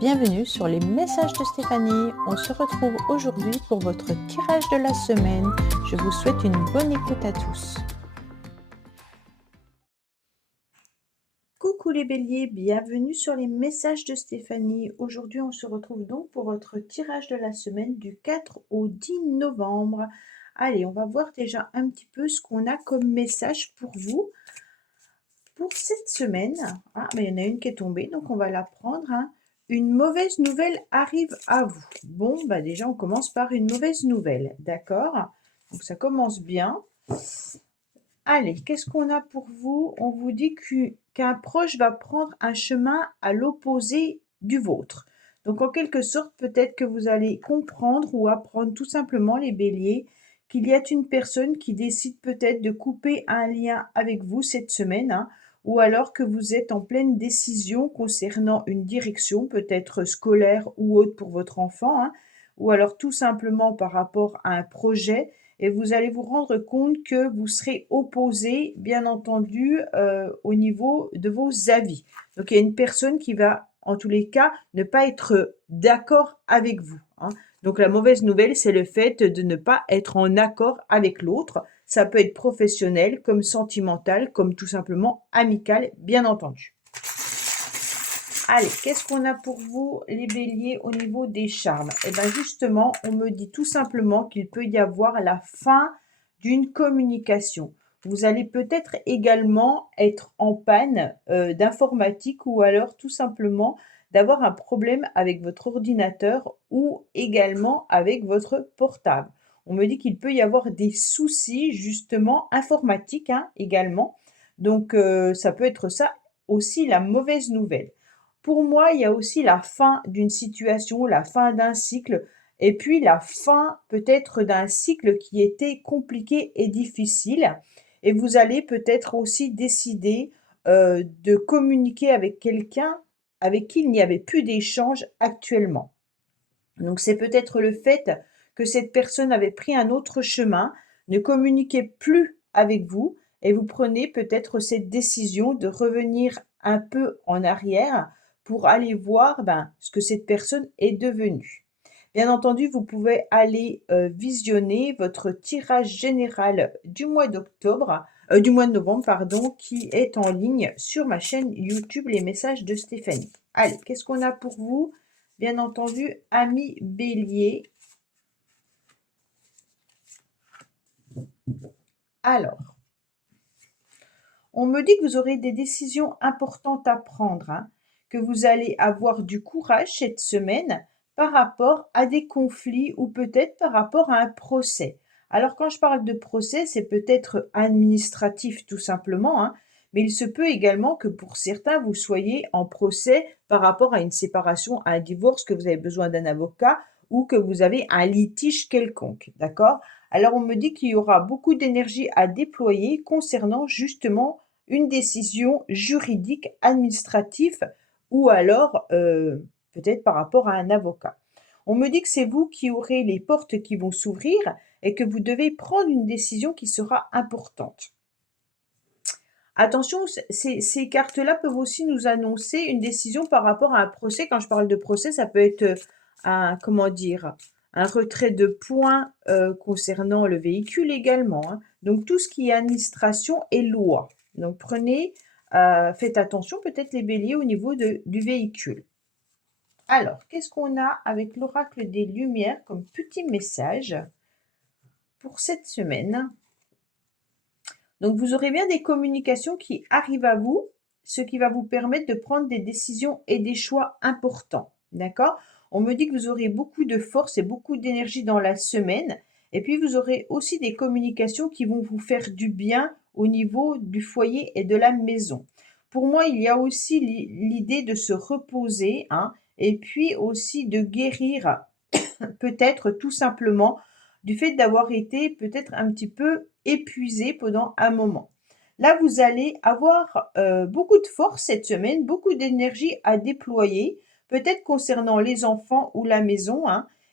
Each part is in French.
Bienvenue sur les messages de Stéphanie. On se retrouve aujourd'hui pour votre tirage de la semaine. Je vous souhaite une bonne écoute à tous. Coucou les béliers, bienvenue sur les messages de Stéphanie. Aujourd'hui, on se retrouve donc pour votre tirage de la semaine du 4 au 10 novembre. Allez, on va voir déjà un petit peu ce qu'on a comme message pour vous. Pour cette semaine, mais il y en a une qui est tombée, donc on va la prendre. Une mauvaise nouvelle arrive à vous. Bon, déjà, on commence par une mauvaise nouvelle, d'accord? Donc, ça commence bien. Allez, qu'est-ce qu'on a pour vous? On vous dit qu'un proche va prendre un chemin à l'opposé du vôtre. Donc, en quelque sorte, peut-être que vous allez comprendre ou apprendre tout simplement, les béliers, qu'il y a une personne qui décide peut-être de couper un lien avec vous cette semaine, ou alors que vous êtes en pleine décision concernant une direction, peut-être scolaire ou autre pour votre enfant, ou alors tout simplement par rapport à un projet, et vous allez vous rendre compte que vous serez opposé, bien entendu, au niveau de vos avis. Donc, il y a une personne qui va, en tous les cas, ne pas être d'accord avec vous. Donc, la mauvaise nouvelle, c'est le fait de ne pas être en accord avec l'autre. Ça peut être professionnel, comme sentimental, comme tout simplement amical, bien entendu. Allez, qu'est-ce qu'on a pour vous, les béliers, au niveau des charmes? Eh bien, justement, on me dit tout simplement qu'il peut y avoir la fin d'une communication. Vous allez peut-être également être en panne d'informatique ou alors tout simplement d'avoir un problème avec votre ordinateur ou également avec votre portable. On me dit qu'il peut y avoir des soucis justement informatiques également. Donc, ça peut être ça aussi la mauvaise nouvelle. Pour moi, il y a aussi la fin d'une situation, la fin d'un cycle, et puis la fin peut-être d'un cycle qui était compliqué et difficile. Et vous allez peut-être aussi décider de communiquer avec quelqu'un avec qui il n'y avait plus d'échange actuellement. Donc c'est peut-être le fait que cette personne avait pris un autre chemin, ne communiquait plus avec vous, et vous prenez peut-être cette décision de revenir un peu en arrière pour aller voir ce que cette personne est devenue. Bien entendu, vous pouvez aller visionner votre tirage général du mois du mois de novembre, pardon, qui est en ligne sur ma chaîne YouTube Les Messages de Stéphanie. Allez, qu'est-ce qu'on a pour vous? Bien entendu, amis bélier. Alors, on me dit que vous aurez des décisions importantes à prendre, que vous allez avoir du courage cette semaine par rapport à des conflits ou peut-être par rapport à un procès. Alors, quand je parle de procès, c'est peut-être administratif tout simplement, mais il se peut également que pour certains, vous soyez en procès par rapport à une séparation, à un divorce, que vous avez besoin d'un avocat ou que vous avez un litige quelconque, d'accord? Alors, on me dit qu'il y aura beaucoup d'énergie à déployer concernant justement une décision juridique, administrative ou alors peut-être par rapport à un avocat. On me dit que c'est vous qui aurez les portes qui vont s'ouvrir et que vous devez prendre une décision qui sera importante. Attention, ces cartes-là peuvent aussi nous annoncer une décision par rapport à un procès. Quand je parle de procès, ça peut être un retrait de points concernant le véhicule également. Donc, tout ce qui est administration et loi. Donc, faites attention peut-être les béliers au niveau du véhicule. Alors, qu'est-ce qu'on a avec l'oracle des Lumières comme petit message pour cette semaine? Donc, vous aurez bien des communications qui arrivent à vous, ce qui va vous permettre de prendre des décisions et des choix importants. D'accord? On me dit que vous aurez beaucoup de force et beaucoup d'énergie dans la semaine. Et puis, vous aurez aussi des communications qui vont vous faire du bien au niveau du foyer et de la maison. Pour moi, il y a aussi l'idée de se reposer, et puis aussi de guérir, peut-être tout simplement, du fait d'avoir été peut-être un petit peu épuisé pendant un moment. Là, vous allez avoir beaucoup de force cette semaine, beaucoup d'énergie à déployer, peut-être concernant les enfants ou la maison.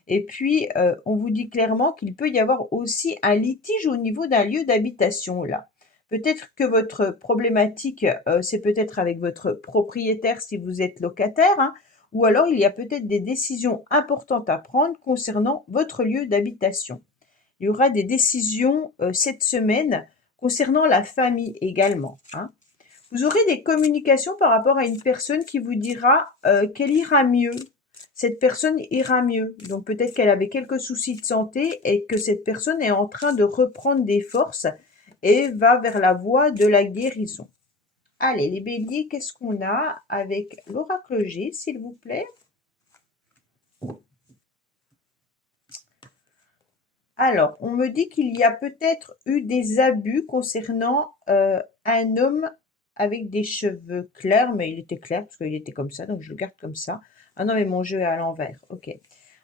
Et puis, on vous dit clairement qu'il peut y avoir aussi un litige au niveau d'un lieu d'habitation là. Peut-être que votre problématique, c'est peut-être avec votre propriétaire si vous êtes locataire, ou alors il y a peut-être des décisions importantes à prendre concernant votre lieu d'habitation. Il y aura des décisions, cette semaine concernant la famille également, hein. Vous aurez des communications par rapport à une personne qui vous dira, qu'elle ira mieux. Cette personne ira mieux. Donc peut-être qu'elle avait quelques soucis de santé et que cette personne est en train de reprendre des forces et va vers la voie de la guérison. Allez, les béliers, qu'est-ce qu'on a avec l'oracle G, s'il vous plaît? Alors, on me dit qu'il y a peut-être eu des abus concernant un homme avec des cheveux clairs, mais il était clair parce qu'il était comme ça, donc je le garde comme ça. Ah non, mais mon jeu est à l'envers. Ok.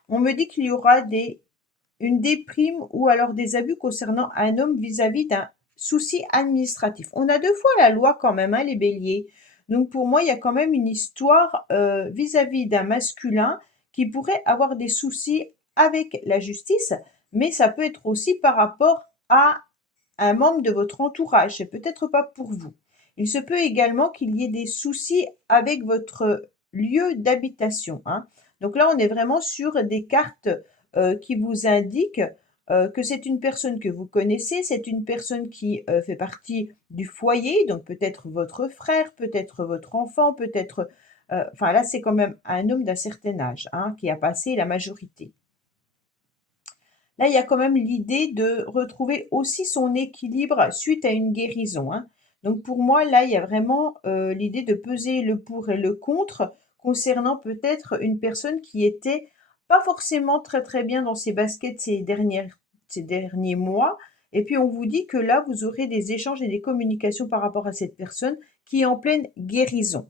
On me dit qu'il y aura une déprime ou alors des abus concernant un homme vis-à-vis d'un souci administratif. On a deux fois la loi quand même, hein, les béliers. Donc pour moi, il y a quand même une histoire vis-à-vis d'un masculin qui pourrait avoir des soucis avec la justice, mais ça peut être aussi par rapport à un membre de votre entourage. C'est peut-être pas pour vous. Il se peut également qu'il y ait des soucis avec votre lieu d'habitation, hein. Donc là, on est vraiment sur des cartes qui vous indiquent que c'est une personne que vous connaissez, c'est une personne qui fait partie du foyer, donc peut-être votre frère, peut-être votre enfant, peut-être... Enfin là, c'est quand même un homme d'un certain âge, hein, qui a passé la majorité. Là, il y a quand même l'idée de retrouver aussi son équilibre suite à une guérison, hein. Donc pour moi, là, il y a vraiment l'idée de peser le pour et le contre concernant peut-être une personne qui était pas forcément très très bien dans ses baskets ces derniers mois. Et puis on vous dit que là, vous aurez des échanges et des communications par rapport à cette personne qui est en pleine guérison.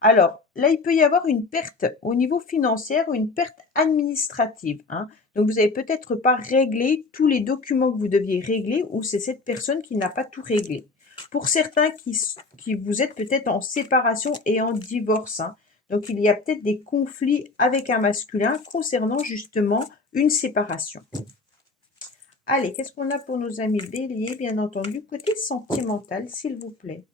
Alors, là, il peut y avoir une perte au niveau financier ou une perte administrative, hein. Donc, vous n'avez peut-être pas réglé tous les documents que vous deviez régler ou c'est cette personne qui n'a pas tout réglé. Pour certains qui vous êtes peut-être en séparation et en divorce, hein. Donc, il y a peut-être des conflits avec un masculin concernant justement une séparation. Allez, qu'est-ce qu'on a pour nos amis béliers, bien entendu, côté sentimental, s'il vous plaît.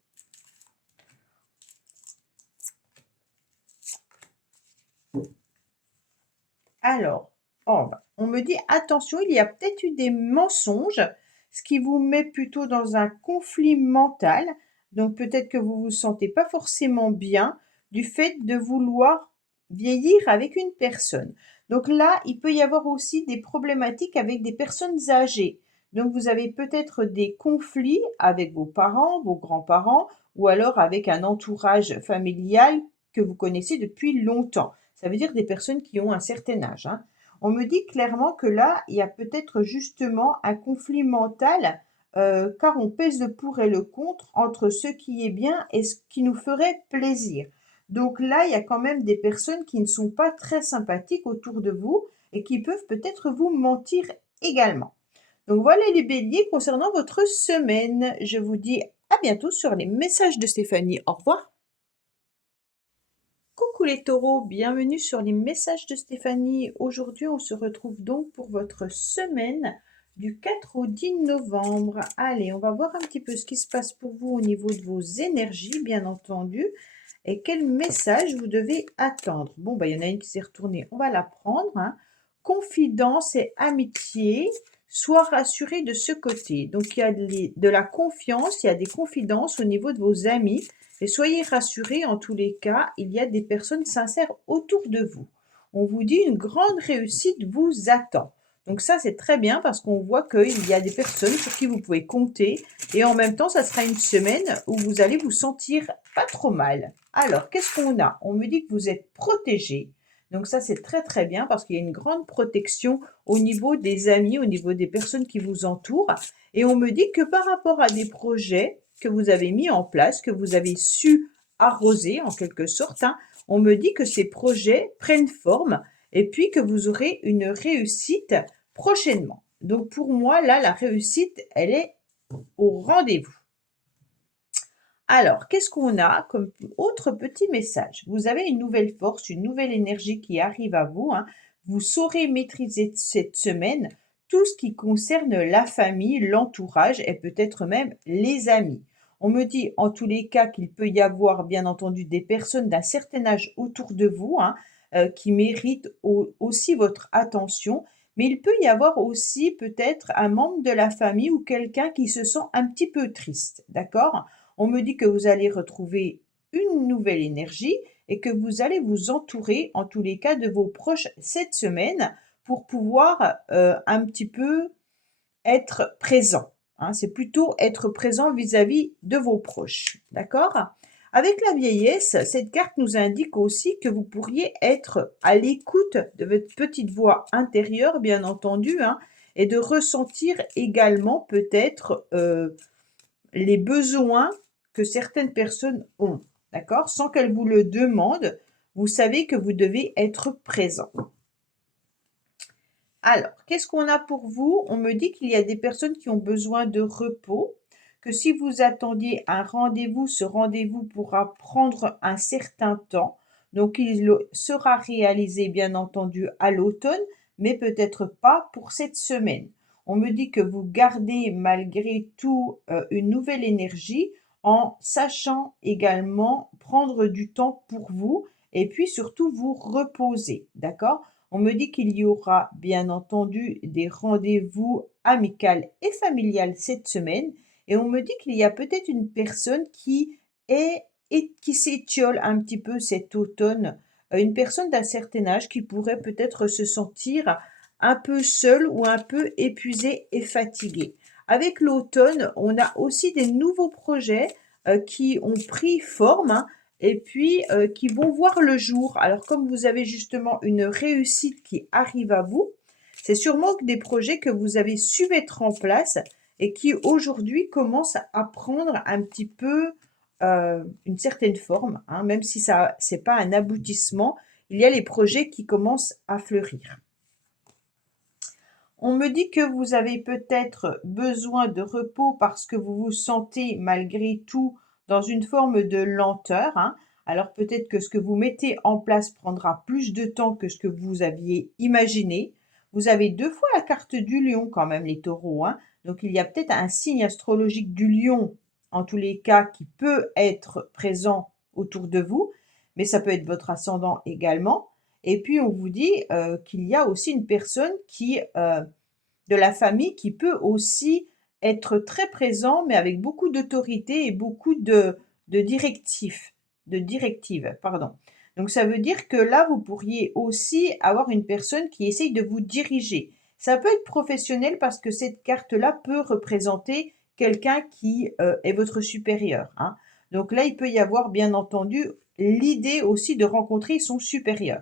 Alors, oh, on me dit attention, il y a peut-être eu des mensonges, ce qui vous met plutôt dans un conflit mental. Donc peut-être que vous vous sentez pas forcément bien du fait de vouloir vieillir avec une personne. Donc là, il peut y avoir aussi des problématiques avec des personnes âgées. Donc vous avez peut-être des conflits avec vos parents, vos grands-parents, ou alors avec un entourage familial que vous connaissez depuis longtemps. Ça veut dire des personnes qui ont un certain âge, hein. On me dit clairement que là, il y a peut-être justement un conflit mental, car on pèse le pour et le contre entre ce qui est bien et ce qui nous ferait plaisir. Donc là, il y a quand même des personnes qui ne sont pas très sympathiques autour de vous et qui peuvent peut-être vous mentir également. Donc voilà les béliers concernant votre semaine. Je vous dis à bientôt sur les messages de Stéphanie. Au revoir. Coucou les taureaux, bienvenue sur les messages de Stéphanie. Aujourd'hui, on se retrouve donc pour votre semaine du 4 au 10 novembre. Allez, on va voir un petit peu ce qui se passe pour vous au niveau de vos énergies, bien entendu, et quel message vous devez attendre. Bon, bah, il y en a une qui s'est retournée, on va la prendre, hein. Confidence et amitié, sois rassuré de ce côté. Donc, il y a de la confiance, il y a des confidences au niveau de vos amis. Et soyez rassurés, en tous les cas, il y a des personnes sincères autour de vous. On vous dit une grande réussite vous attend. Donc ça, c'est très bien parce qu'on voit qu'il y a des personnes sur qui vous pouvez compter. Et en même temps, ça sera une semaine où vous allez vous sentir pas trop mal. Alors, qu'est-ce qu'on a? On me dit que vous êtes protégé. Donc ça, c'est très très bien parce qu'il y a une grande protection au niveau des amis, au niveau des personnes qui vous entourent. Et on me dit que par rapport à des projets que vous avez mis en place, que vous avez su arroser en quelque sorte, hein, on me dit que ces projets prennent forme et puis que vous aurez une réussite prochainement. Donc pour moi, là, la réussite, elle est au rendez-vous. Alors, qu'est-ce qu'on a comme autre petit message? Vous avez une nouvelle force, une nouvelle énergie qui arrive à vous, hein. Vous saurez maîtriser cette semaine tout ce qui concerne la famille, l'entourage et peut-être même les amis. On me dit en tous les cas qu'il peut y avoir bien entendu des personnes d'un certain âge autour de vous, hein, qui méritent aussi votre attention, mais il peut y avoir aussi peut-être un membre de la famille ou quelqu'un qui se sent un petit peu triste, d'accord? On me dit que vous allez retrouver une nouvelle énergie et que vous allez vous entourer en tous les cas de vos proches cette semaine pour pouvoir, un petit peu être présent, hein. C'est plutôt être présent vis-à-vis de vos proches, d'accord? Avec la vieillesse, cette carte nous indique aussi que vous pourriez être à l'écoute de votre petite voix intérieure, bien entendu, hein, et de ressentir également peut-être, les besoins que certaines personnes ont, d'accord? Sans qu'elles vous le demandent, vous savez que vous devez être présent. Alors, qu'est-ce qu'on a pour vous? On me dit qu'il y a des personnes qui ont besoin de repos, que si vous attendiez un rendez-vous, ce rendez-vous pourra prendre un certain temps. Donc, sera réalisé, bien entendu, à l'automne, mais peut-être pas pour cette semaine. On me dit que vous gardez malgré tout une nouvelle énergie en sachant également prendre du temps pour vous et puis surtout vous reposer, d'accord? On me dit qu'il y aura bien entendu des rendez-vous amicaux et familiales cette semaine et on me dit qu'il y a peut-être une personne qui est et qui s'étiole un petit peu cet automne, une personne d'un certain âge qui pourrait peut-être se sentir un peu seule ou un peu épuisée et fatiguée. Avec l'automne, on a aussi des nouveaux projets, qui ont pris forme, hein, et puis qui vont voir le jour. Alors comme vous avez justement une réussite qui arrive à vous, c'est sûrement que des projets que vous avez su mettre en place et qui aujourd'hui commencent à prendre un petit peu une certaine forme, hein, même si ça c'est pas un aboutissement, il y a les projets qui commencent à fleurir. On me dit que vous avez peut-être besoin de repos parce que vous vous sentez malgré tout dans une forme de lenteur, hein. Alors peut-être que ce que vous mettez en place prendra plus de temps que ce que vous aviez imaginé. Vous avez 2 fois la carte du lion quand même, les taureaux, hein. Donc il y a peut-être un signe astrologique du lion, en tous les cas, qui peut être présent autour de vous, mais ça peut être votre ascendant également. Et puis on vous dit, qu'il y a aussi une personne de la famille qui peut aussi être très présent, mais avec beaucoup d'autorité et beaucoup de directives, pardon. Donc ça veut dire que là, vous pourriez aussi avoir une personne qui essaye de vous diriger. Ça peut être professionnel parce que cette carte-là peut représenter quelqu'un qui, est votre supérieur, hein. Donc là, il peut y avoir bien entendu l'idée aussi de rencontrer son supérieur.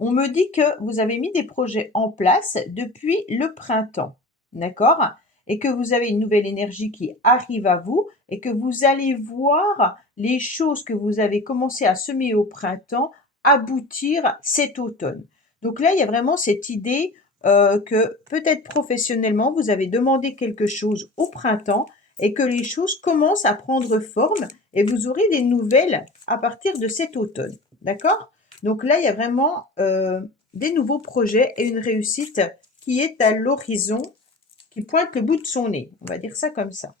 On me dit que vous avez mis des projets en place depuis le printemps, d'accord? Et que vous avez une nouvelle énergie qui arrive à vous et que vous allez voir les choses que vous avez commencé à semer au printemps aboutir cet automne. Donc là, il y a vraiment cette idée que peut-être professionnellement, vous avez demandé quelque chose au printemps et que les choses commencent à prendre forme et vous aurez des nouvelles à partir de cet automne, d'accord? Donc là, il y a vraiment des nouveaux projets et une réussite qui est à l'horizon, qui pointe le bout de son nez. On va dire ça comme ça.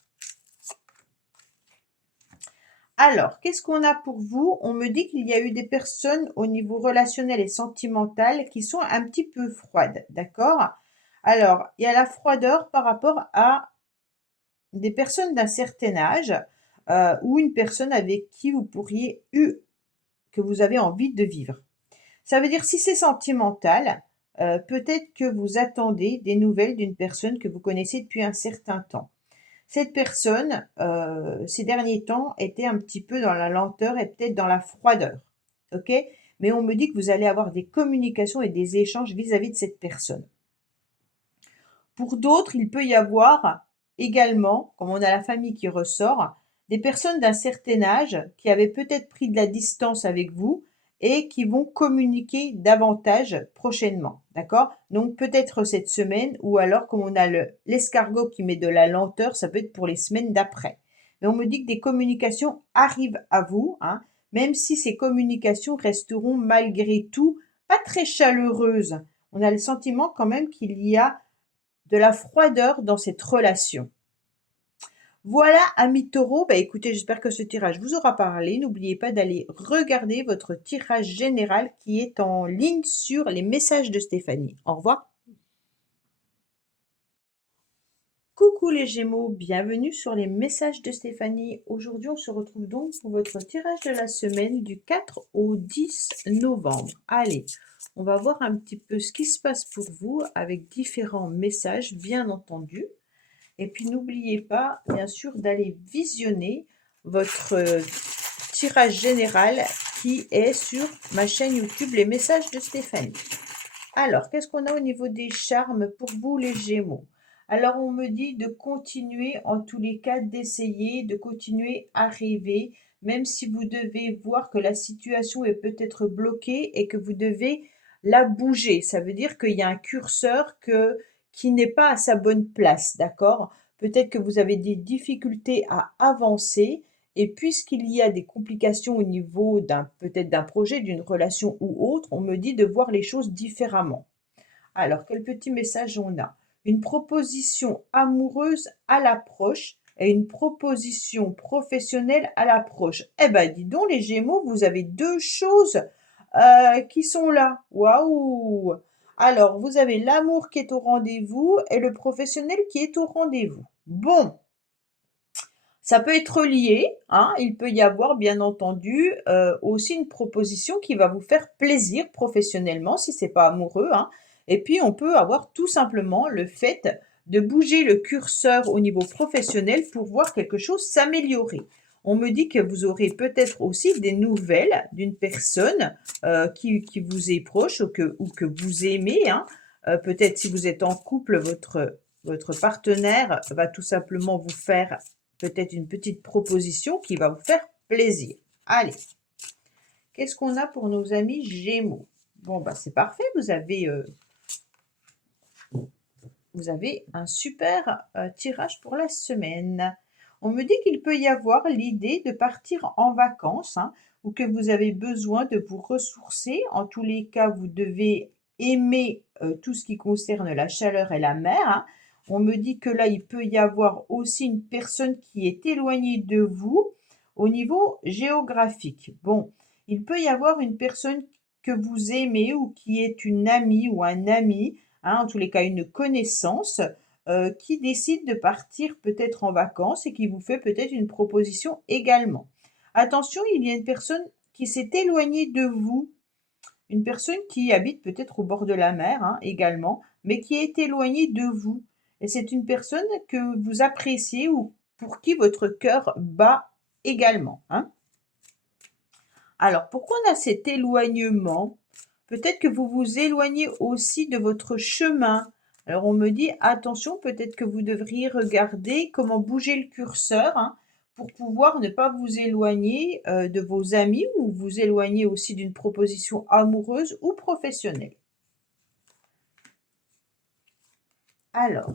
Alors, qu'est-ce qu'on a pour vous? On me dit qu'il y a eu des personnes au niveau relationnel et sentimental qui sont un petit peu froides, d'accord? Alors, il y a la froideur par rapport à des personnes d'un certain âge ou une personne avec qui vous pourriez que vous avez envie de vivre. Ça veut dire si c'est sentimental, peut-être que vous attendez des nouvelles d'une personne que vous connaissez depuis un certain temps. Cette personne, ces derniers temps, était un petit peu dans la lenteur et peut-être dans la froideur, OK? Mais on me dit que vous allez avoir des communications et des échanges vis-à-vis de cette personne. Pour d'autres, il peut y avoir également, comme on a la famille qui ressort, des personnes d'un certain âge qui avaient peut-être pris de la distance avec vous et qui vont communiquer davantage prochainement, d'accord? Donc peut-être cette semaine ou alors comme on a l'escargot qui met de la lenteur, ça peut être pour les semaines d'après. Mais on me dit que des communications arrivent à vous, hein, même si ces communications resteront malgré tout pas très chaleureuses. On a le sentiment quand même qu'il y a de la froideur dans cette relation. Voilà, amis taureaux, bah écoutez, j'espère que ce tirage vous aura parlé. N'oubliez pas d'aller regarder votre tirage général qui est en ligne sur les messages de Stéphanie. Au revoir. Coucou les Gémeaux, bienvenue sur les messages de Stéphanie. Aujourd'hui, on se retrouve donc pour votre tirage de la semaine du 4 au 10 novembre. Allez, on va voir un petit peu ce qui se passe pour vous avec différents messages, bien entendu. Et puis, n'oubliez pas, bien sûr, d'aller visionner votre tirage général qui est sur ma chaîne YouTube, les messages de Stéphanie. Alors, qu'est-ce qu'on a au niveau des charmes pour vous, les Gémeaux? Alors, on me dit de continuer, en tous les cas, d'essayer, de continuer à rêver, même si vous devez voir que la situation est peut-être bloquée et que vous devez la bouger. Ça veut dire qu'il y a un curseur qui n'est pas à sa bonne place, d'accord? Peut-être que vous avez des difficultés à avancer et puisqu'il y a des complications au niveau peut-être d'un projet, d'une relation ou autre, on me dit de voir les choses différemment. Alors, quel petit message on a? Une proposition amoureuse à l'approche et une proposition professionnelle à l'approche. Eh ben, dis donc, les Gémeaux, vous avez deux choses qui sont là. Waouh! Alors, vous avez l'amour qui est au rendez-vous et le professionnel qui est au rendez-vous. Bon, ça peut être lié, hein, il peut y avoir bien entendu, aussi une proposition qui va vous faire plaisir professionnellement si c'est pas amoureux, hein. Et puis on peut avoir tout simplement le fait de bouger le curseur au niveau professionnel pour voir quelque chose s'améliorer. On me dit que vous aurez peut-être aussi des nouvelles d'une personne, qui vous est proche ou que vous aimez, hein. Peut-être si vous êtes en couple, votre partenaire va tout simplement vous faire peut-être une petite proposition qui va vous faire plaisir. Allez, qu'est-ce qu'on a pour nos amis Gémeaux? Bon, bah c'est parfait, vous avez un super tirage pour la semaine. On me dit qu'il peut y avoir l'idée de partir en vacances, hein, ou que vous avez besoin de vous ressourcer. En tous les cas, vous devez aimer tout ce qui concerne la chaleur et la mer, hein. On me dit que là, il peut y avoir aussi une personne qui est éloignée de vous au niveau géographique. Bon, il peut y avoir une personne que vous aimez ou qui est une amie ou un ami, hein, en tous les cas une connaissance, qui décide de partir peut-être en vacances et qui vous fait peut-être une proposition également. Attention, il y a une personne qui s'est éloignée de vous, une personne qui habite peut-être au bord de la mer, hein, également, mais qui est éloignée de vous. Et c'est une personne que vous appréciez ou pour qui votre cœur bat également, hein. Alors, pourquoi on a cet éloignement? Peut-être que vous vous éloignez aussi de votre chemin. Alors, on me dit, attention, peut-être que vous devriez regarder comment bouger le curseur, hein, pour pouvoir ne pas vous éloigner de vos amis ou vous éloigner aussi d'une proposition amoureuse ou professionnelle. Alors,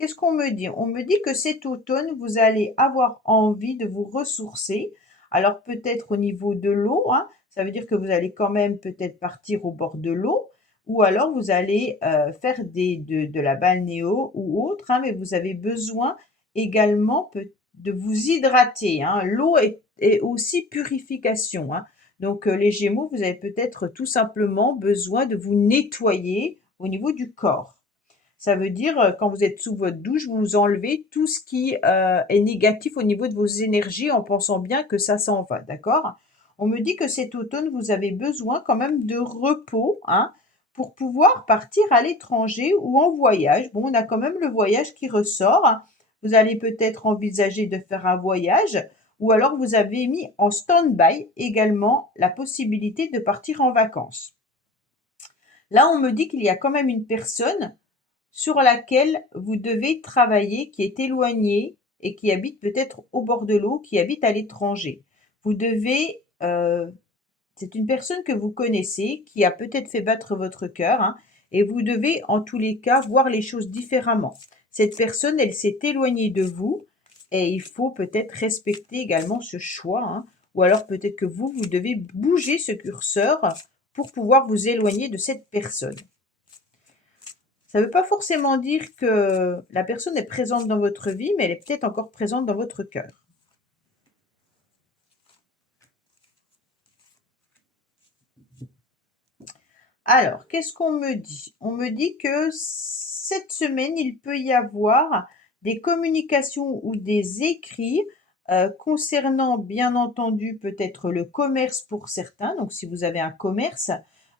qu'est-ce qu'on me dit? On me dit que cet automne, vous allez avoir envie de vous ressourcer. Alors peut-être au niveau de l'eau, hein, ça veut dire que vous allez quand même peut-être partir au bord de l'eau, ou alors vous allez faire de la balnéo ou autre, hein, mais vous avez besoin également de vous hydrater, hein. L'eau est aussi purification, hein. Donc les Gémeaux, vous avez peut-être tout simplement besoin de vous nettoyer au niveau du corps. Ça veut dire, quand vous êtes sous votre douche, vous enlevez tout ce qui, est négatif au niveau de vos énergies en pensant bien que ça s'en va, d'accord? On me dit que cet automne, vous avez besoin quand même de repos, hein, pour pouvoir partir à l'étranger ou en voyage. Bon, on a quand même le voyage qui ressort, hein. Vous allez peut-être envisager de faire un voyage ou alors vous avez mis en stand-by également la possibilité de partir en vacances. Là, on me dit qu'il y a quand même une personne sur laquelle vous devez travailler, qui est éloignée et qui habite peut-être au bord de l'eau, qui habite à l'étranger. Vous devez, c'est une personne que vous connaissez, qui a peut-être fait battre votre cœur, hein, et vous devez en tous les cas voir les choses différemment. Cette personne, elle s'est éloignée de vous et il faut peut-être respecter également ce choix, hein, ou alors peut-être que vous devez bouger ce curseur pour pouvoir vous éloigner de cette personne. Ça ne veut pas forcément dire que la personne est présente dans votre vie, mais elle est peut-être encore présente dans votre cœur. Alors, qu'est-ce qu'on me dit? On me dit que cette semaine, il peut y avoir des communications ou des écrits concernant, bien entendu, peut-être le commerce pour certains. Donc, si vous avez un commerce,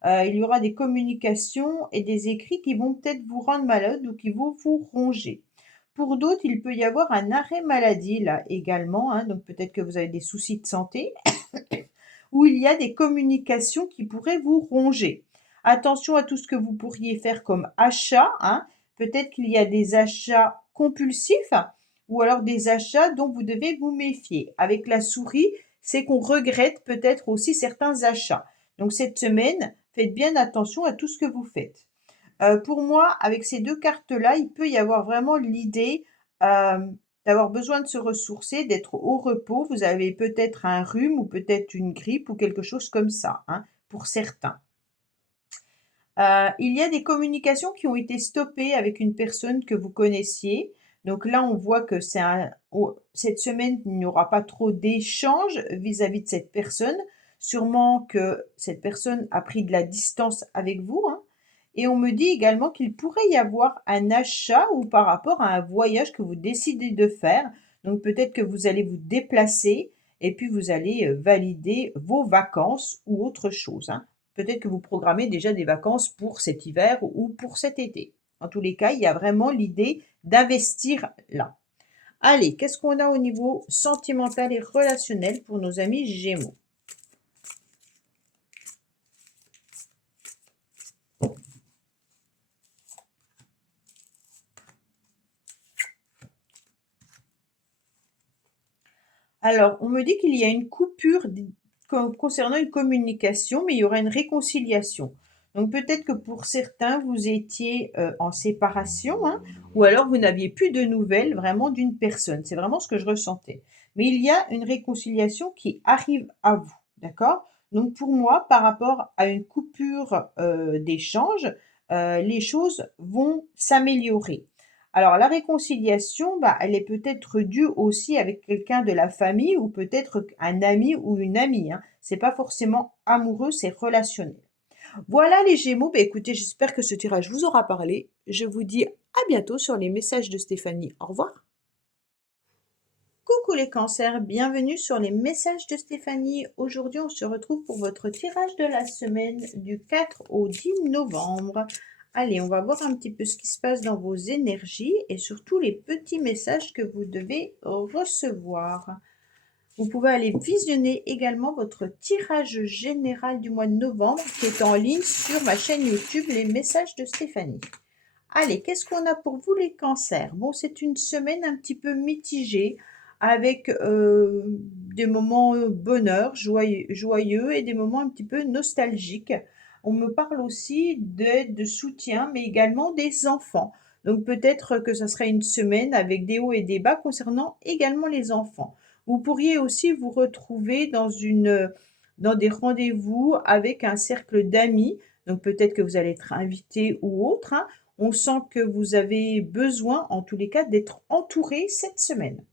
il y aura des communications et des écrits qui vont peut-être vous rendre malade ou qui vont vous ronger. Pour d'autres, il peut y avoir un arrêt maladie là également, hein, donc peut-être que vous avez des soucis de santé où il y a des communications qui pourraient vous ronger. Attention à tout ce que vous pourriez faire comme achat, hein. Peut-être qu'il y a des achats compulsifs ou alors des achats dont vous devez vous méfier. Avec la souris, c'est qu'on regrette peut-être aussi certains achats. Donc cette semaine, faites bien attention à tout ce que vous faites. Pour moi, avec ces 2 cartes-là, il peut y avoir vraiment l'idée, d'avoir besoin de se ressourcer, d'être au repos. Vous avez peut-être un rhume ou peut-être une grippe ou quelque chose comme ça, hein, pour certains. Il y a des communications qui ont été stoppées avec une personne que vous connaissiez. Donc là, on voit que cette semaine, il n'y aura pas trop d'échanges vis-à-vis de cette personne. Sûrement que cette personne a pris de la distance avec vous, hein. Et on me dit également qu'il pourrait y avoir un achat ou par rapport à un voyage que vous décidez de faire. Donc peut-être que vous allez vous déplacer et puis vous allez valider vos vacances ou autre chose, hein. Peut-être que vous programmez déjà des vacances pour cet hiver ou pour cet été. En tous les cas, il y a vraiment l'idée d'investir là. Allez, qu'est-ce qu'on a au niveau sentimental et relationnel pour nos amis Gémeaux? Alors, on me dit qu'il y a une coupure concernant une communication, mais il y aura une réconciliation. Donc peut-être que pour certains, vous étiez en séparation, hein, ou alors vous n'aviez plus de nouvelles vraiment d'une personne. C'est vraiment ce que je ressentais. Mais il y a une réconciliation qui arrive à vous, d'accord? Donc pour moi, par rapport à une coupure d'échange, les choses vont s'améliorer. Alors la réconciliation, bah, elle est peut-être due aussi avec quelqu'un de la famille ou peut-être un ami ou une amie, hein. C'est pas forcément amoureux, c'est relationnel. Voilà les Gémeaux, bah, écoutez, j'espère que ce tirage vous aura parlé. Je vous dis à bientôt sur les messages de Stéphanie. Au revoir. Coucou les cancers, bienvenue sur les messages de Stéphanie. Aujourd'hui, on se retrouve pour votre tirage de la semaine du 4 au 10 novembre. Allez, on va voir un petit peu ce qui se passe dans vos énergies et surtout les petits messages que vous devez recevoir. Vous pouvez aller visionner également votre tirage général du mois de novembre qui est en ligne sur ma chaîne YouTube Les Messages de Stéphanie. Allez, qu'est-ce qu'on a pour vous les cancers? Bon, c'est une semaine un petit peu mitigée avec des moments bonheur, joyeux et des moments un petit peu nostalgiques. On me parle aussi d'aide, de soutien, mais également des enfants. Donc peut-être que ça sera une semaine avec des hauts et des bas concernant également les enfants. Vous pourriez aussi vous retrouver dans des rendez-vous avec un cercle d'amis. Donc peut-être que vous allez être invité ou autre, hein. On sent que vous avez besoin, en tous les cas, d'être entouré cette semaine.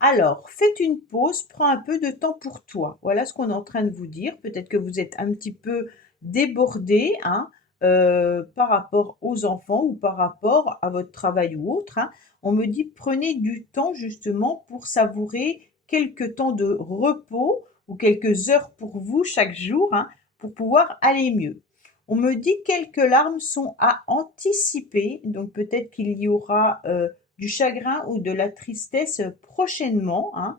Alors, faites une pause, prends un peu de temps pour toi. Voilà ce qu'on est en train de vous dire. Peut-être que vous êtes un petit peu débordé, hein, par rapport aux enfants ou par rapport à votre travail ou autre, hein. On me dit prenez du temps justement pour savourer quelques temps de repos ou quelques heures pour vous chaque jour, hein, pour pouvoir aller mieux. On me dit quelques larmes sont à anticiper, donc peut-être qu'il y aura du chagrin ou de la tristesse prochainement, hein.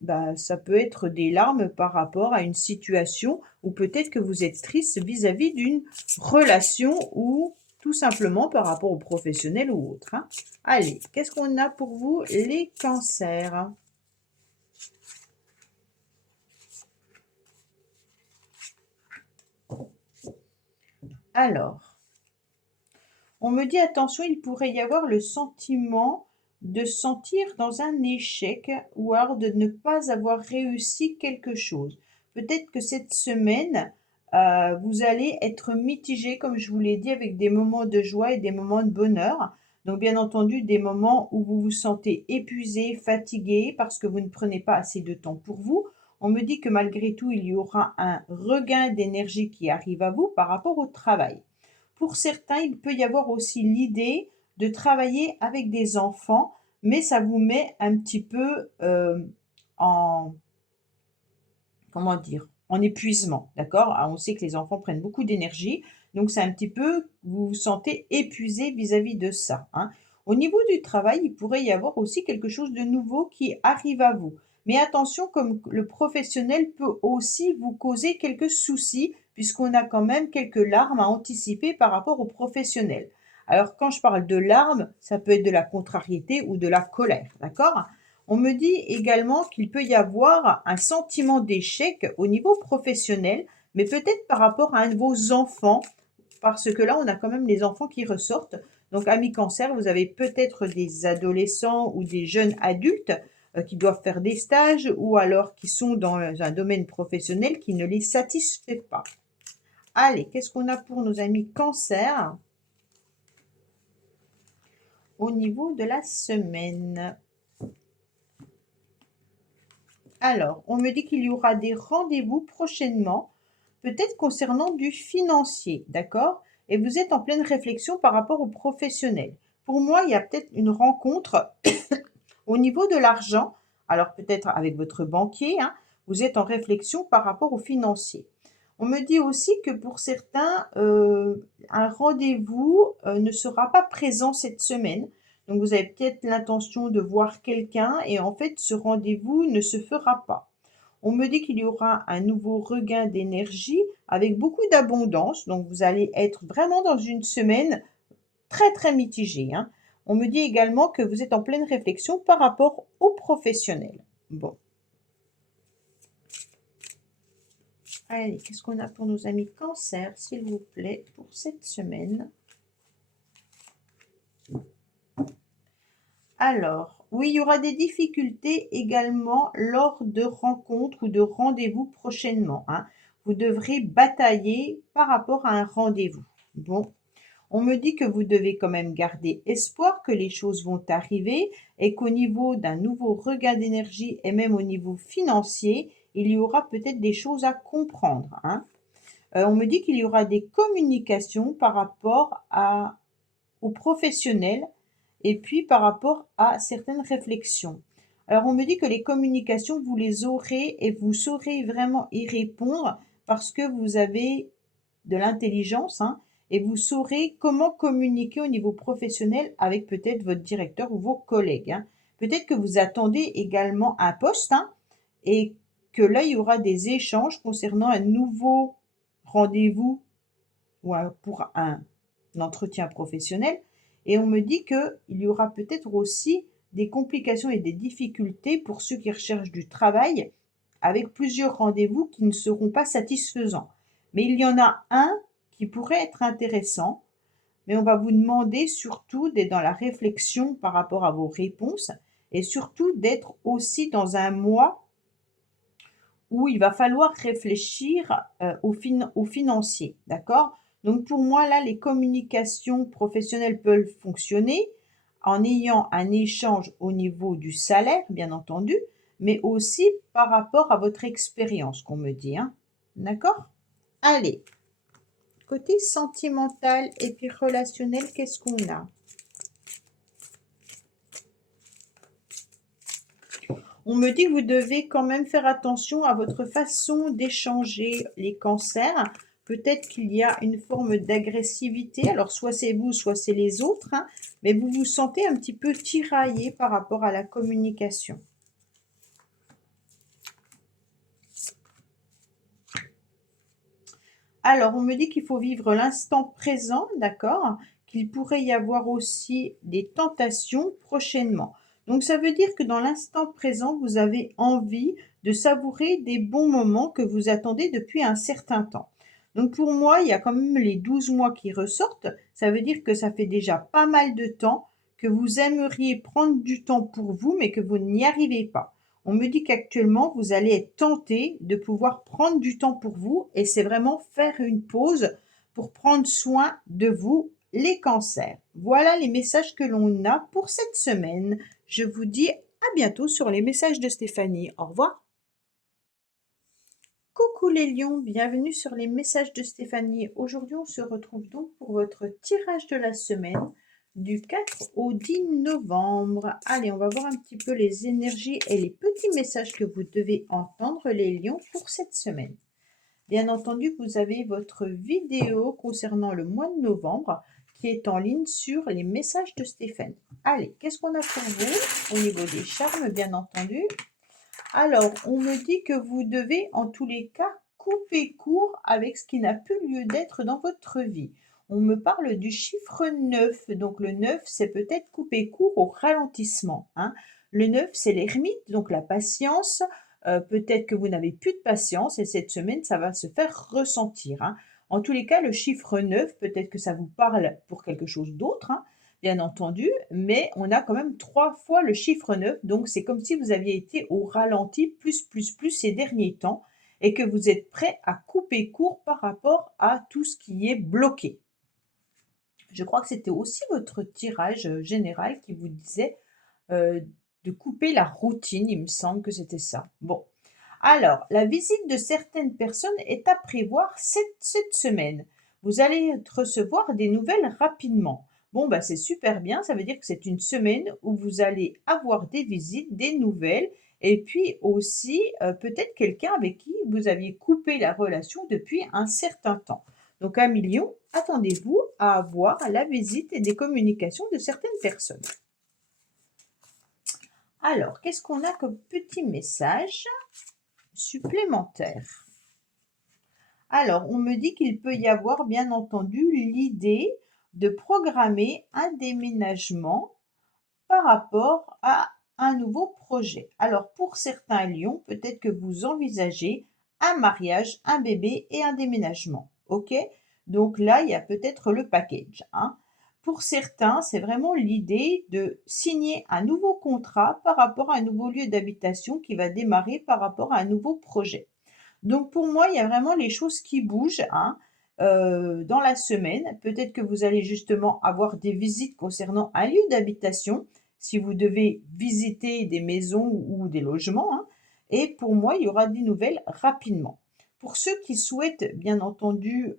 Bah, ça peut être des larmes par rapport à une situation ou peut-être que vous êtes triste vis-à-vis d'une relation ou tout simplement par rapport au professionnel ou autre, hein. Allez, qu'est-ce qu'on a pour vous les cancers? Alors, on me dit attention, il pourrait y avoir le sentiment de sentir dans un échec ou alors de ne pas avoir réussi quelque chose. Peut-être que cette semaine, vous allez être mitigé, comme je vous l'ai dit, avec des moments de joie et des moments de bonheur. Donc bien entendu, des moments où vous vous sentez épuisé, fatigué, parce que vous ne prenez pas assez de temps pour vous. On me dit que malgré tout, il y aura un regain d'énergie qui arrive à vous par rapport au travail. Pour certains, il peut y avoir aussi l'idée de travailler avec des enfants, mais ça vous met un petit peu en, comment dire, en épuisement, d'accord? Ah, on sait que les enfants prennent beaucoup d'énergie, donc c'est un petit peu, vous vous sentez épuisé vis-à-vis de ça, hein. Au niveau du travail, il pourrait y avoir aussi quelque chose de nouveau qui arrive à vous. Mais attention, comme le professionnel peut aussi vous causer quelques soucis, puisqu'on a quand même quelques larmes à anticiper par rapport au professionnel. Alors, quand je parle de larmes, ça peut être de la contrariété ou de la colère, d'accord? On me dit également qu'il peut y avoir un sentiment d'échec au niveau professionnel, mais peut-être par rapport à un de vos enfants, parce que là, on a quand même les enfants qui ressortent. Donc, amis cancer, vous avez peut-être des adolescents ou des jeunes adultes qui doivent faire des stages ou alors qui sont dans un domaine professionnel qui ne les satisfait pas. Allez, qu'est-ce qu'on a pour nos amis cancer au niveau de la semaine? Alors, on me dit qu'il y aura des rendez-vous prochainement, peut-être concernant du financier, d'accord? Et vous êtes en pleine réflexion par rapport au professionnel. Pour moi, il y a peut-être une rencontre au niveau de l'argent. Alors, peut-être avec votre banquier, hein, vous êtes en réflexion par rapport au financier. On me dit aussi que pour certains, un rendez-vous ne sera pas présent cette semaine. Donc, vous avez peut-être l'intention de voir quelqu'un et en fait, ce rendez-vous ne se fera pas. On me dit qu'il y aura un nouveau regain d'énergie avec beaucoup d'abondance. Donc, vous allez être vraiment dans une semaine très, très mitigée, hein. On me dit également que vous êtes en pleine réflexion par rapport aux professionnels. Bon, allez, qu'est-ce qu'on a pour nos amis cancer, s'il vous plaît, pour cette semaine? Alors, oui, il y aura des difficultés également lors de rencontres ou de rendez-vous prochainement, hein. Vous devrez batailler par rapport à un rendez-vous. Bon, on me dit que vous devez quand même garder espoir que les choses vont arriver et qu'au niveau d'un nouveau regain d'énergie et même au niveau financier, il y aura peut-être des choses à comprendre, hein. On me dit qu'il y aura des communications par rapport aux professionnels et puis par rapport à certaines réflexions. Alors on me dit que les communications, vous les aurez et vous saurez vraiment y répondre parce que vous avez de l'intelligence, hein, et vous saurez comment communiquer au niveau professionnel avec peut-être votre directeur ou vos collègues, hein. Peut-être que vous attendez également un poste, hein, et que là, il y aura des échanges concernant un nouveau rendez-vous ou pour un entretien professionnel. Et on me dit qu'il y aura peut-être aussi des complications et des difficultés pour ceux qui recherchent du travail avec plusieurs rendez-vous qui ne seront pas satisfaisants. Mais il y en a un qui pourrait être intéressant, mais on va vous demander surtout d'être dans la réflexion par rapport à vos réponses et surtout d'être aussi dans un mois où il va falloir réfléchir au financier, d'accord? Donc pour moi, là, les communications professionnelles peuvent fonctionner en ayant un échange au niveau du salaire, bien entendu, mais aussi par rapport à votre expérience, qu'on me dit, hein. D'accord? Allez, côté sentimental et puis relationnel, qu'est-ce qu'on a? On me dit que vous devez quand même faire attention à votre façon d'échanger les cancers. Peut-être qu'il y a une forme d'agressivité. Alors, soit c'est vous, soit c'est les autres, hein, mais vous vous sentez un petit peu tiraillé par rapport à la communication. Alors, on me dit qu'il faut vivre l'instant présent, d'accord? Qu'il pourrait y avoir aussi des tentations prochainement. Donc, ça veut dire que dans l'instant présent, vous avez envie de savourer des bons moments que vous attendez depuis un certain temps. Donc, pour moi, il y a quand même les 12 mois qui ressortent. Ça veut dire que ça fait déjà pas mal de temps que vous aimeriez prendre du temps pour vous, mais que vous n'y arrivez pas. On me dit qu'actuellement, vous allez être tenté de pouvoir prendre du temps pour vous et c'est vraiment faire une pause pour prendre soin de vous, les cancers. Voilà les messages que l'on a pour cette semaine. Je vous dis à bientôt sur les messages de Stéphanie. Au revoir. Coucou les lions, bienvenue sur les messages de Stéphanie. Aujourd'hui, on se retrouve donc pour votre tirage de la semaine du 4 au 10 novembre. Allez, on va voir un petit peu les énergies et les petits messages que vous devez entendre les lions pour cette semaine. Bien entendu, vous avez votre vidéo concernant le mois de novembre qui est en ligne sur les messages de Stéphanie. Allez, qu'est-ce qu'on a pour vous au niveau des charmes, bien entendu? Alors, on me dit que vous devez, en tous les cas, couper court avec ce qui n'a plus lieu d'être dans votre vie. On me parle du chiffre 9. Donc, le 9, c'est peut-être couper court au ralentissement, hein. Le 9, c'est l'ermite, donc la patience. Peut-être que vous n'avez plus de patience et cette semaine, ça va se faire ressentir, hein. En tous les cas, le chiffre 9, peut-être que ça vous parle pour quelque chose d'autre, hein, bien entendu, mais on a quand même 3 fois le chiffre 9, donc c'est comme si vous aviez été au ralenti plus ces derniers temps et que vous êtes prêt à couper court par rapport à tout ce qui est bloqué. Je crois que c'était aussi votre tirage, général qui vous disait, de couper la routine, il me semble que c'était ça. Bon, alors la visite de certaines personnes est à prévoir cette semaine. Vous allez recevoir des nouvelles rapidement. Bon, bah, c'est super bien, ça veut dire que c'est une semaine où vous allez avoir des visites, des nouvelles et puis aussi, peut-être quelqu'un avec qui vous aviez coupé la relation depuis un certain temps. Donc 1 000 000, attendez-vous à avoir la visite et des communications de certaines personnes. Alors, qu'est-ce qu'on a comme petit message supplémentaire? Alors, on me dit qu'il peut y avoir, bien entendu, l'idée de programmer un déménagement par rapport à un nouveau projet. Alors, pour certains lions, peut-être que vous envisagez un mariage, un bébé et un déménagement. OK? Donc là, il y a peut-être le package, hein. Pour certains, c'est vraiment l'idée de signer un nouveau contrat par rapport à un nouveau lieu d'habitation qui va démarrer par rapport à un nouveau projet. Donc pour moi, il y a vraiment les choses qui bougent, hein, dans la semaine. Peut-être que vous allez justement avoir des visites concernant un lieu d'habitation, si vous devez visiter des maisons ou des logements, hein, et pour moi, il y aura des nouvelles rapidement. Pour ceux qui souhaitent bien entendu,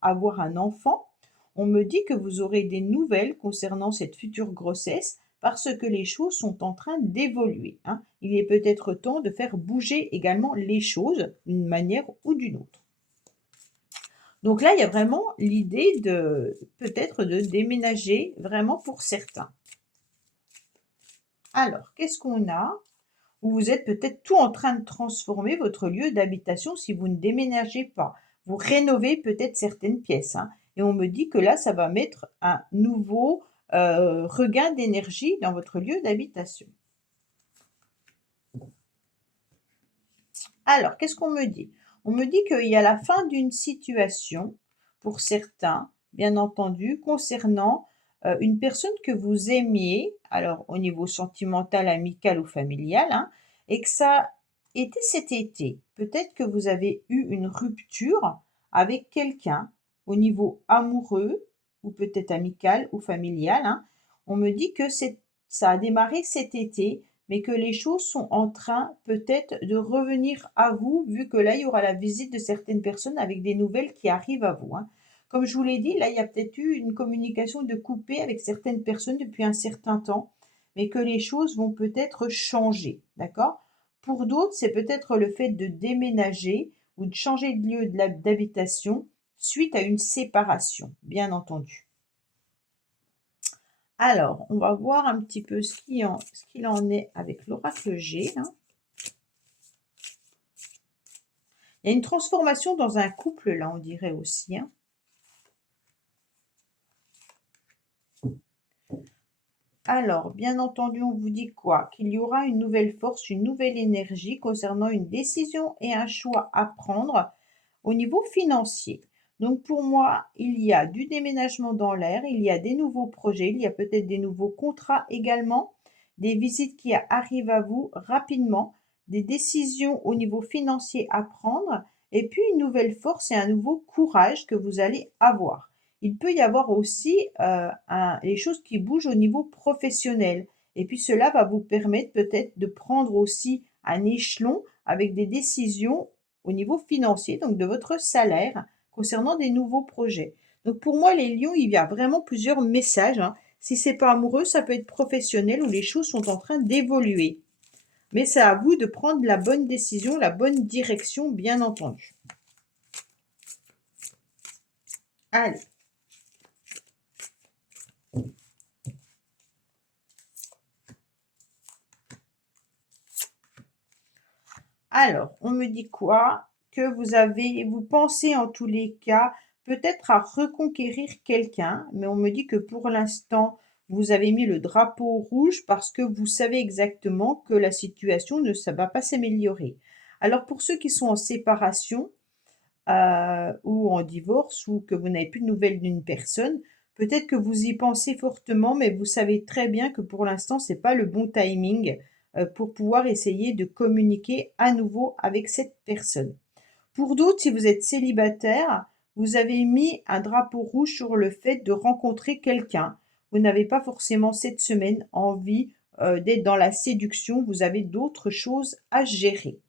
avoir un enfant, on me dit que vous aurez des nouvelles concernant cette future grossesse parce que les choses sont en train d'évoluer, hein. Il est peut-être temps de faire bouger également les choses d'une manière ou d'une autre. Donc là, il y a vraiment l'idée de peut-être de déménager vraiment pour certains. Alors, qu'est-ce qu'on a? Vous êtes peut-être tout en train de transformer votre lieu d'habitation si vous ne déménagez pas. Vous rénovez peut-être certaines pièces, hein, et on me dit que là, ça va mettre un nouveau, regain d'énergie dans votre lieu d'habitation. Alors, qu'est-ce qu'on me dit? On me dit qu'il y a la fin d'une situation pour certains, bien entendu, concernant, une personne que vous aimiez, alors au niveau sentimental, amical ou familial, hein, et que ça était cet été. Peut-être que vous avez eu une rupture avec quelqu'un au niveau amoureux ou peut-être amical ou familial, hein. On me dit que ça a démarré cet été mais que les choses sont en train peut-être de revenir à vous, vu que là, il y aura la visite de certaines personnes avec des nouvelles qui arrivent à vous, hein. Comme je vous l'ai dit, là, il y a peut-être eu une communication de coupée avec certaines personnes depuis un certain temps, mais que les choses vont peut-être changer, d'accord? Pour d'autres, c'est peut-être le fait de déménager ou de changer de lieu d'habitation suite à une séparation, bien entendu. Alors, on va voir un petit peu ce qu'il en est avec l'oracle G, hein. Il y a une transformation dans un couple, là, on dirait aussi, hein. Alors, bien entendu, on vous dit quoi? Qu'il y aura une nouvelle force, une nouvelle énergie concernant une décision et un choix à prendre au niveau financier. Donc pour moi, il y a du déménagement dans l'air, il y a des nouveaux projets, il y a peut-être des nouveaux contrats également. des visites qui arrivent à vous rapidement, des décisions au niveau financier à prendre et puis une nouvelle force et un nouveau courage que vous allez avoir. Il peut y avoir aussi, les choses qui bougent au niveau professionnel et puis cela va vous permettre peut-être de prendre aussi un échelon avec des décisions au niveau financier, donc de votre salaire, concernant des nouveaux projets. Donc pour moi, les lions, il y a vraiment plusieurs messages, hein. Si c'est pas amoureux, ça peut être professionnel où les choses sont en train d'évoluer. Mais c'est à vous de prendre la bonne décision, la bonne direction, bien entendu. Allez. Alors, on me dit quoi? Que vous pensez en tous les cas peut-être à reconquérir quelqu'un, mais on me dit que pour l'instant, vous avez mis le drapeau rouge parce que vous savez exactement que la situation ne ça va pas s'améliorer. Alors pour ceux qui sont en séparation, ou en divorce ou que vous n'avez plus de nouvelles d'une personne, peut-être que vous y pensez fortement, mais vous savez très bien que pour l'instant, c'est pas le bon timing, pour pouvoir essayer de communiquer à nouveau avec cette personne. Pour d'autres, si vous êtes célibataire, vous avez mis un drapeau rouge sur le fait de rencontrer quelqu'un. Vous n'avez pas forcément cette semaine envie, d'être dans la séduction, vous avez d'autres choses à gérer.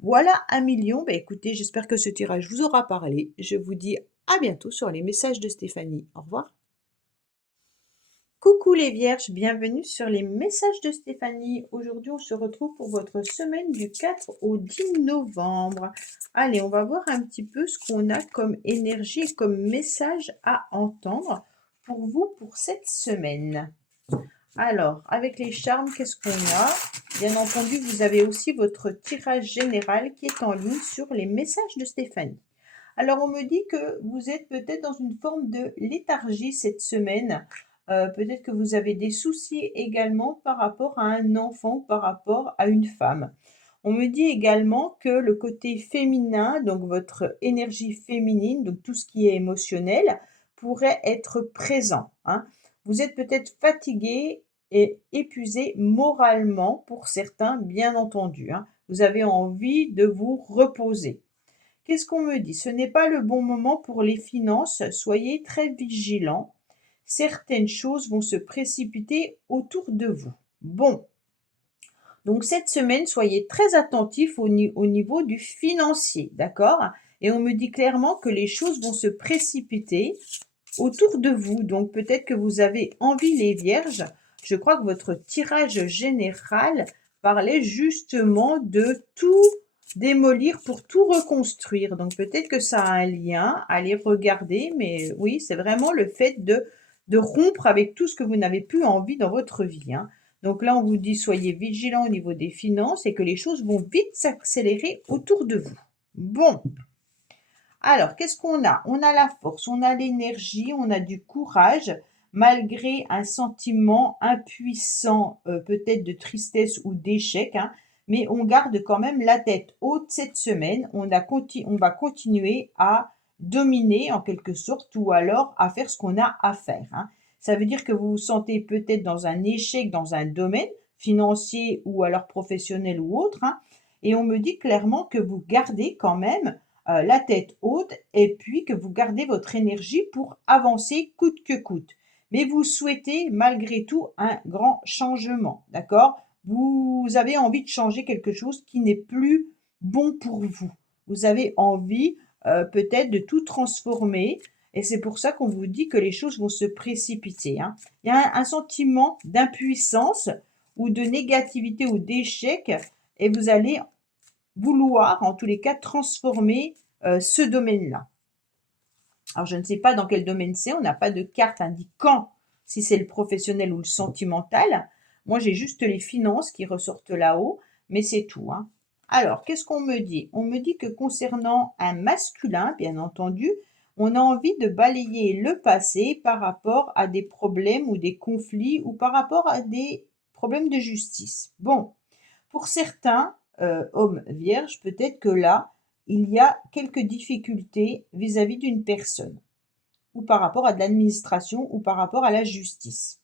Voilà 1 million. Bah, écoutez, j'espère que ce tirage vous aura parlé. Je vous dis à bientôt sur les messages de Stéphanie. Au revoir. Coucou les vierges, bienvenue sur les messages de Stéphanie. Aujourd'hui, on se retrouve pour votre semaine du 4 au 10 novembre. Allez, on va voir un petit peu ce qu'on a comme énergie et comme message à entendre pour vous pour cette semaine. Alors, avec les charmes, qu'est-ce qu'on a? Bien entendu, vous avez aussi votre tirage général qui est en ligne sur les messages de Stéphanie. Alors, on me dit que vous êtes peut-être dans une forme de léthargie cette semaine. Peut-être que vous avez des soucis également par rapport à un enfant ou par rapport à une femme. On me dit également que le côté féminin, donc votre énergie féminine, donc tout ce qui est émotionnel, pourrait être présent, hein. Vous êtes peut-être fatigué et épuisé moralement pour certains, bien entendu, hein. Vous avez envie de vous reposer. Qu'est-ce qu'on me dit? Ce n'est pas le bon moment pour les finances, soyez très vigilants. Certaines choses vont se précipiter autour de vous. Bon, donc cette semaine, soyez très attentifs au niveau du financier, d'accord? Et on me dit clairement que les choses vont se précipiter autour de vous. Donc peut-être que vous avez envie, les vierges. Je crois que votre tirage général parlait justement de tout démolir pour tout reconstruire. Donc peut-être que ça a un lien, allez regarder, mais oui, c'est vraiment le fait de rompre avec tout ce que vous n'avez plus envie dans votre vie, hein. Donc là, on vous dit soyez vigilants au niveau des finances et que les choses vont vite s'accélérer autour de vous. Bon, alors, qu'est-ce qu'on a? On a la force, on a l'énergie, on a du courage, malgré un sentiment impuissant, peut-être de tristesse ou d'échec, hein, mais on garde quand même la tête haute cette semaine. On va continuer à dominer en quelque sorte ou alors à faire ce qu'on a à faire, hein. Ça veut dire que vous vous sentez peut-être dans un échec dans un domaine financier ou alors professionnel ou autre, hein, et on me dit clairement que vous gardez quand même la tête haute et puis que vous gardez votre énergie pour avancer coûte que coûte. Mais vous souhaitez malgré tout un grand changement, d'accord? Vous avez envie de changer quelque chose qui n'est plus bon pour vous. Vous avez envie peut-être de tout transformer et c'est pour ça qu'on vous dit que les choses vont se précipiter, hein. Il y a un sentiment d'impuissance ou de négativité ou d'échec et vous allez vouloir, en tous les cas, transformer ce domaine-là. Alors, je ne sais pas dans quel domaine c'est, on n'a pas de carte indiquant si c'est le professionnel ou le sentimental. Moi, j'ai juste les finances qui ressortent là-haut, mais c'est tout, hein. Alors, qu'est-ce qu'on me dit? On me dit que concernant un masculin, bien entendu, on a envie de balayer le passé par rapport à des problèmes ou des conflits ou par rapport à des problèmes de justice. Bon, pour certains, hommes vierges, peut-être que là, il y a quelques difficultés vis-à-vis d'une personne, ou par rapport à de l'administration, ou par rapport à la justice.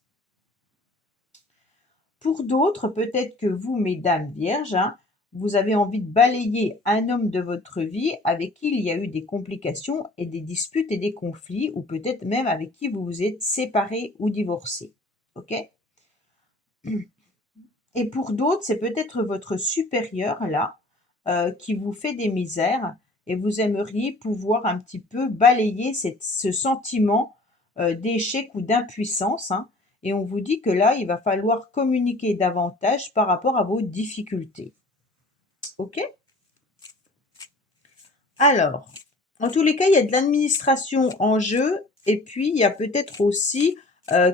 Pour d'autres, peut-être que vous, mesdames vierges, hein, vous avez envie de balayer un homme de votre vie avec qui il y a eu des complications et des disputes et des conflits, ou peut-être même avec qui vous vous êtes séparés ou divorcés. OK? Et pour d'autres, c'est peut-être votre supérieur là, qui vous fait des misères et vous aimeriez pouvoir un petit peu balayer ce sentiment, d'échec ou d'impuissance, hein, et on vous dit que là, il va falloir communiquer davantage par rapport à vos difficultés. OK? Alors, en tous les cas, il y a de l'administration en jeu et puis il y a peut-être aussi,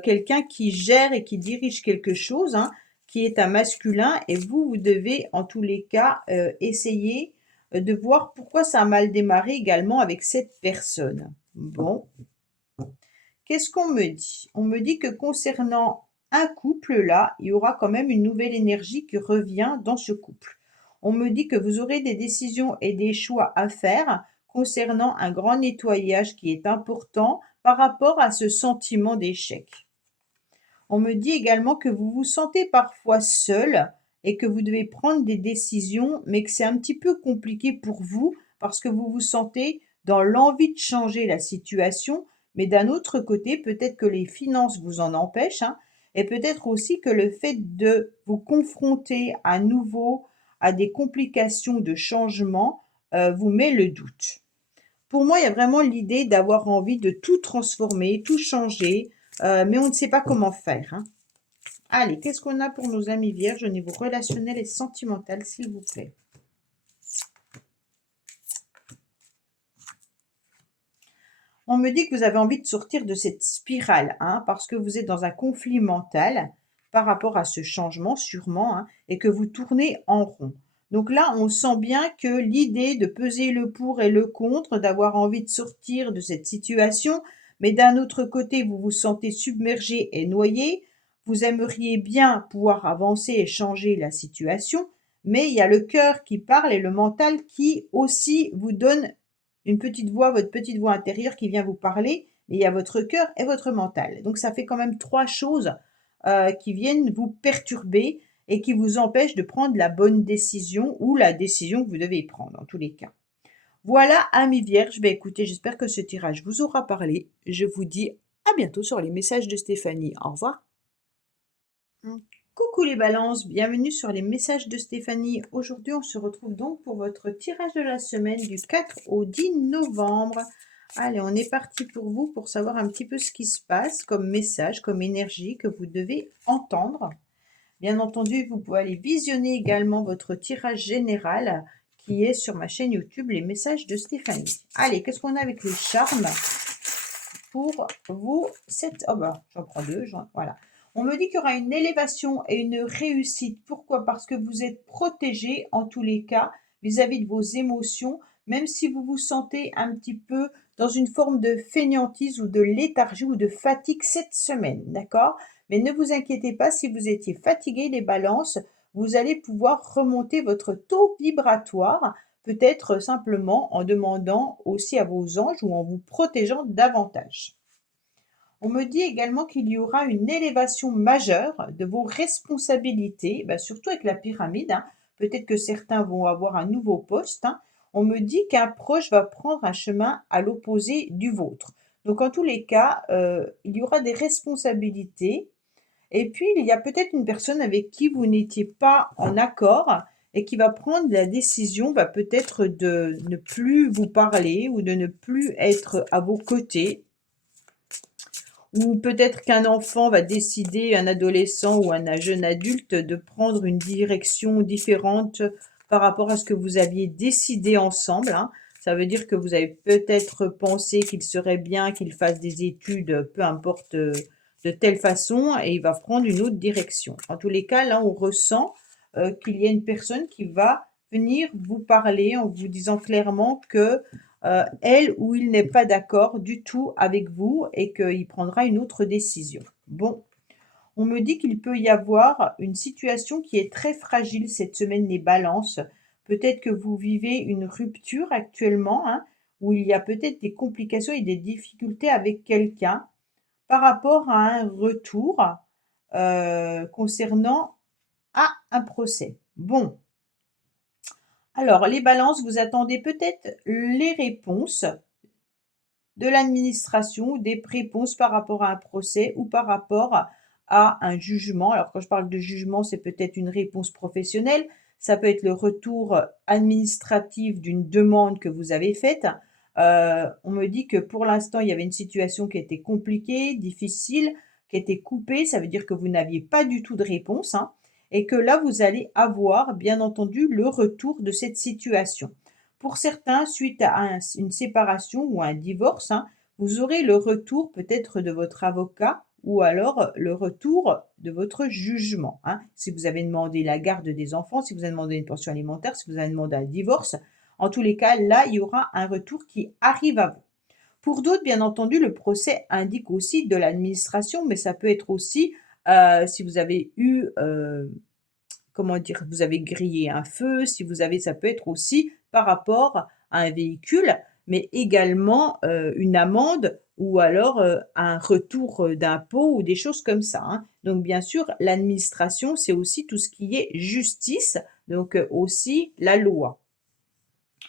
quelqu'un qui gère et qui dirige quelque chose, hein, qui est un masculin et vous, vous devez en tous les cas, essayer, de voir pourquoi ça a mal démarré également avec cette personne. Bon, qu'est-ce qu'on me dit? On me dit que concernant un couple là, il y aura quand même une nouvelle énergie qui revient dans ce couple. On me dit que vous aurez des décisions et des choix à faire concernant un grand nettoyage qui est important par rapport à ce sentiment d'échec. On me dit également que vous vous sentez parfois seul et que vous devez prendre des décisions, mais que c'est un petit peu compliqué pour vous parce que vous vous sentez dans l'envie de changer la situation, mais d'un autre côté, peut-être que les finances vous en empêchent, hein, et peut-être aussi que le fait de vous confronter à nouveau à des complications de changement vous met le doute. Pour moi, il y a vraiment l'idée d'avoir envie de tout transformer, tout changer, mais on ne sait pas comment faire, hein. Allez, qu'est-ce qu'on a pour nos amis vierges au niveau relationnel et sentimental, s'il vous plaît? On me dit que vous avez envie de sortir de cette spirale, hein, parce que vous êtes dans un conflit mental par rapport à ce changement, sûrement, hein, et que vous tournez en rond. Donc là, on sent bien que l'idée de peser le pour et le contre, d'avoir envie de sortir de cette situation, mais d'un autre côté, vous vous sentez submergé et noyé, vous aimeriez bien pouvoir avancer et changer la situation, mais il y a le cœur qui parle et le mental qui aussi vous donne une petite voix, votre petite voix intérieure qui vient vous parler, mais il y a votre cœur et votre mental. Donc ça fait quand même 3 choses, qui viennent vous perturber et qui vous empêchent de prendre la bonne décision ou la décision que vous devez prendre, en tous les cas. Voilà, amis vierges, beh, écoutez, j'espère que ce tirage vous aura parlé. Je vous dis à bientôt sur les messages de Stéphanie. Au revoir. Mmh. Coucou les balances, bienvenue sur les messages de Stéphanie. Aujourd'hui, on se retrouve donc pour votre tirage de la semaine du 4 au 10 novembre. Allez, on est parti pour vous pour savoir un petit peu ce qui se passe comme message, comme énergie que vous devez entendre. Bien entendu, vous pouvez aller visionner également votre tirage général qui est sur ma chaîne YouTube, les messages de Stéphanie. Allez, qu'est-ce qu'on a avec les charmes pour vous? Oh bah, j'en prends deux, voilà. On me dit qu'il y aura une élévation et une réussite. Pourquoi? Parce que vous êtes protégé en tous les cas vis-à-vis de vos émotions, même si vous vous sentez un petit peu dans une forme de fainéantise ou de léthargie ou de fatigue cette semaine, d'accord? Mais ne vous inquiétez pas, si vous étiez fatigué, les balances, vous allez pouvoir remonter votre taux vibratoire, peut-être simplement en demandant aussi à vos anges ou en vous protégeant davantage. On me dit également qu'il y aura une élévation majeure de vos responsabilités, bah, surtout avec la pyramide, hein. Peut-être que certains vont avoir un nouveau poste, hein. On me dit qu'un proche va prendre un chemin à l'opposé du vôtre. Donc en tous les cas, il y aura des responsabilités et puis il y a peut-être une personne avec qui vous n'étiez pas en accord et qui va prendre la décision, bah, peut-être de ne plus vous parler ou de ne plus être à vos côtés. Ou peut-être qu'un enfant va décider, un adolescent ou un jeune adulte, de prendre une direction différente par rapport à ce que vous aviez décidé ensemble, hein. Ça veut dire que vous avez peut-être pensé qu'il serait bien qu'il fasse des études, peu importe, de telle façon et il va prendre une autre direction. En tous les cas, là, on ressent, qu'il y a une personne qui va venir vous parler en vous disant clairement que elle ou il n'est pas d'accord du tout avec vous et qu'il prendra une autre décision. Bon, on me dit qu'il peut y avoir une situation qui est très fragile cette semaine, les balances. Peut-être que vous vivez une rupture actuellement, hein, où il y a peut-être des complications et des difficultés avec quelqu'un par rapport à un retour concernant à un procès. Bon, alors les balances, vous attendez peut-être les réponses de l'administration ou des réponses par rapport à un procès ou par rapport à un jugement. Alors quand je parle de jugement, c'est peut-être une réponse professionnelle, ça peut être le retour administratif d'une demande que vous avez faite. On me dit que pour l'instant, il y avait une situation qui était compliquée, difficile, qui était coupée. Ça veut dire que vous n'aviez pas du tout de réponse, hein, et que là, vous allez avoir, bien entendu, le retour de cette situation. Pour certains, suite à une séparation ou un divorce, hein, vous aurez le retour peut-être de votre avocat ou alors le retour de votre jugement, hein. Si vous avez demandé la garde des enfants, si vous avez demandé une pension alimentaire, si vous avez demandé un divorce, en tous les cas, là, il y aura un retour qui arrive à vous. Pour d'autres, bien entendu, le procès indique aussi de l'administration, mais ça peut être aussi si vous avez eu comment dire? Vous avez grillé un feu, si vous avez ça peut être aussi par rapport à un véhicule, mais également, une amende ou alors, un retour, d'impôt ou des choses comme ça, hein. Donc bien sûr, l'administration, c'est aussi tout ce qui est justice, donc aussi la loi.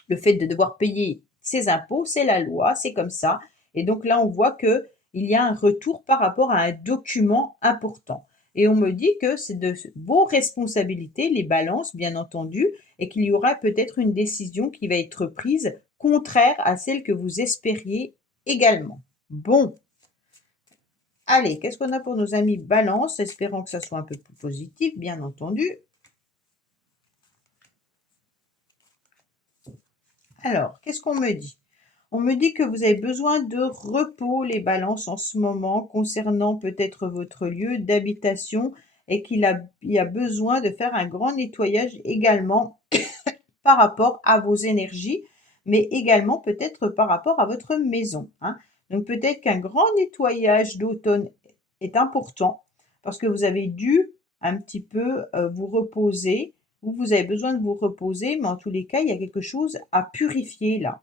Le fait de devoir payer ses impôts, c'est la loi, c'est comme ça et donc là, on voit qu'il y a un retour par rapport à un document important et on me dit que c'est de vos responsabilités, les balances, bien entendu et qu'il y aura peut-être une décision qui va être prise contraire à celle que vous espériez également. Bon, allez, qu'est-ce qu'on a pour nos amis balance? Espérons que ça soit un peu plus positif, bien entendu. Alors, qu'est-ce qu'on me dit? On me dit que vous avez besoin de repos, les balances, en ce moment, concernant peut-être votre lieu d'habitation et il y a besoin de faire un grand nettoyage également par rapport à vos énergies, mais également peut-être par rapport à votre maison, hein. Donc peut-être qu'un grand nettoyage d'automne est important parce que vous avez dû un petit peu vous reposer ou vous avez besoin de vous reposer, mais en tous les cas, il y a quelque chose à purifier là.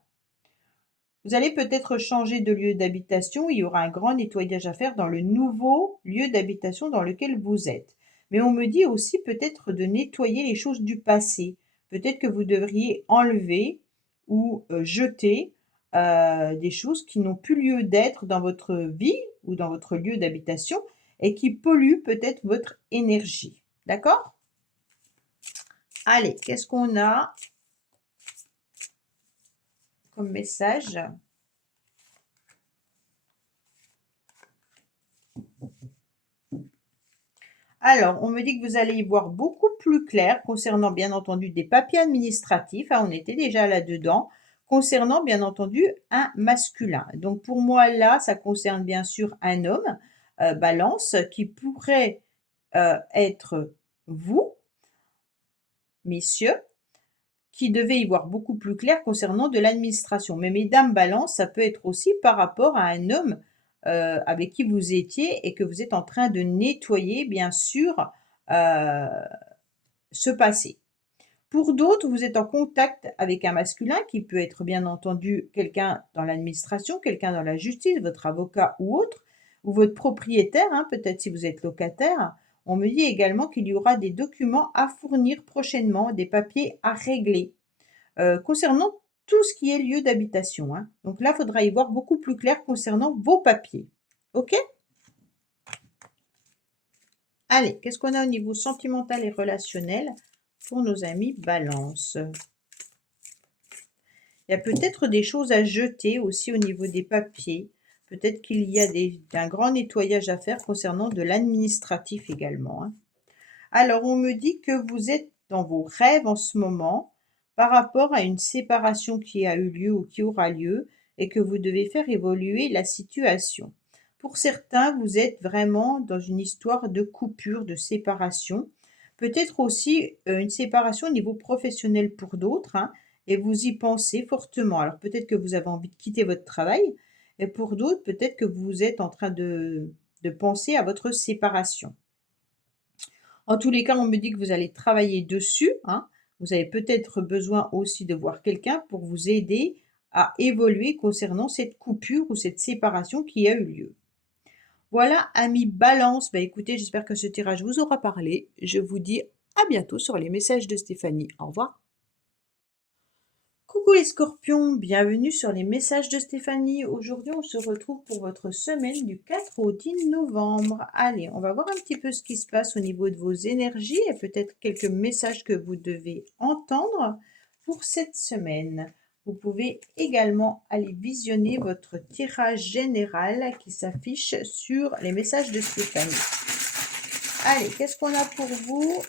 Vous allez peut-être changer de lieu d'habitation, il y aura un grand nettoyage à faire dans le nouveau lieu d'habitation dans lequel vous êtes. Mais on me dit aussi peut-être de nettoyer les choses du passé. Peut-être que vous devriez enlever ou jeter des choses qui n'ont plus lieu d'être dans votre vie ou dans votre lieu d'habitation et qui polluent peut-être votre énergie. D'accord? Allez, qu'est-ce qu'on a comme message? Alors, on me dit que vous allez y voir beaucoup plus clair concernant, bien entendu, des papiers administratifs, hein, on était déjà là-dedans, concernant, bien entendu, un masculin. Donc pour moi, là, ça concerne bien sûr un homme, balance, qui pourrait, être vous, messieurs, qui devait y voir beaucoup plus clair concernant de l'administration. Mais mesdames balance, ça peut être aussi par rapport à un homme, avec qui vous étiez et que vous êtes en train de nettoyer bien sûr, heu, ce passé. Pour d'autres, vous êtes en contact avec un masculin qui peut être bien entendu quelqu'un dans l'administration, quelqu'un dans la justice, votre avocat ou autre, ou votre propriétaire, hein, peut-être si vous êtes locataire. On me dit également qu'il y aura des documents à fournir prochainement, des papiers à régler concernant tout ce qui est lieu d'habitation, hein. Donc là, il faudra y voir beaucoup plus clair concernant vos papiers. OK? Allez, qu'est-ce qu'on a au niveau sentimental et relationnel pour nos amis balance? Il y a peut-être des choses à jeter aussi au niveau des papiers. Peut-être qu'il y a un grand nettoyage à faire concernant de l'administratif également, hein. Alors, on me dit que vous êtes dans vos rêves en ce moment par rapport à une séparation qui a eu lieu ou qui aura lieu et que vous devez faire évoluer la situation. Pour certains, vous êtes vraiment dans une histoire de coupure, de séparation. Peut-être aussi une séparation au niveau professionnel pour d'autres, hein, et vous y pensez fortement. Alors peut-être que vous avez envie de quitter votre travail, et pour d'autres, peut-être que vous êtes en train de penser à votre séparation. En tous les cas, on me dit que vous allez travailler dessus, hein. Vous avez peut-être besoin aussi de voir quelqu'un pour vous aider à évoluer concernant cette coupure ou cette séparation qui a eu lieu. Voilà, amis balance, bah, écoutez, j'espère que ce tirage vous aura parlé. Je vous dis À bientôt sur les messages de Stéphanie. Au revoir. Coucou les scorpions, bienvenue sur les messages de Stéphanie. Aujourd'hui, on se retrouve pour votre semaine du 4 au 10 novembre. Allez, on va voir un petit peu ce qui se passe au niveau de vos énergies et peut-être quelques messages que vous devez entendre pour cette semaine. Vous pouvez également aller visionner votre tirage général qui s'affiche sur les messages de Stéphanie. Allez, qu'est-ce qu'on a pour vous,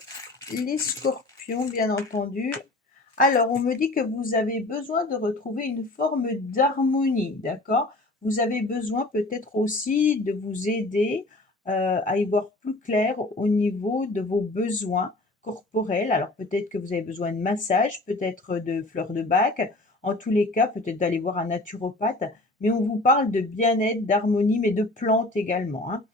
les scorpions, bien entendu? Alors, on me dit que vous avez besoin de retrouver une forme d'harmonie, d'accord? Vous avez besoin peut-être aussi de vous aider à y voir plus clair au niveau de vos besoins corporels. Alors, peut-être que vous avez besoin de massage, peut-être de fleurs de bac. En tous les cas, peut-être d'aller voir un naturopathe. Mais on vous parle de bien-être, d'harmonie, mais de plantes également, hein.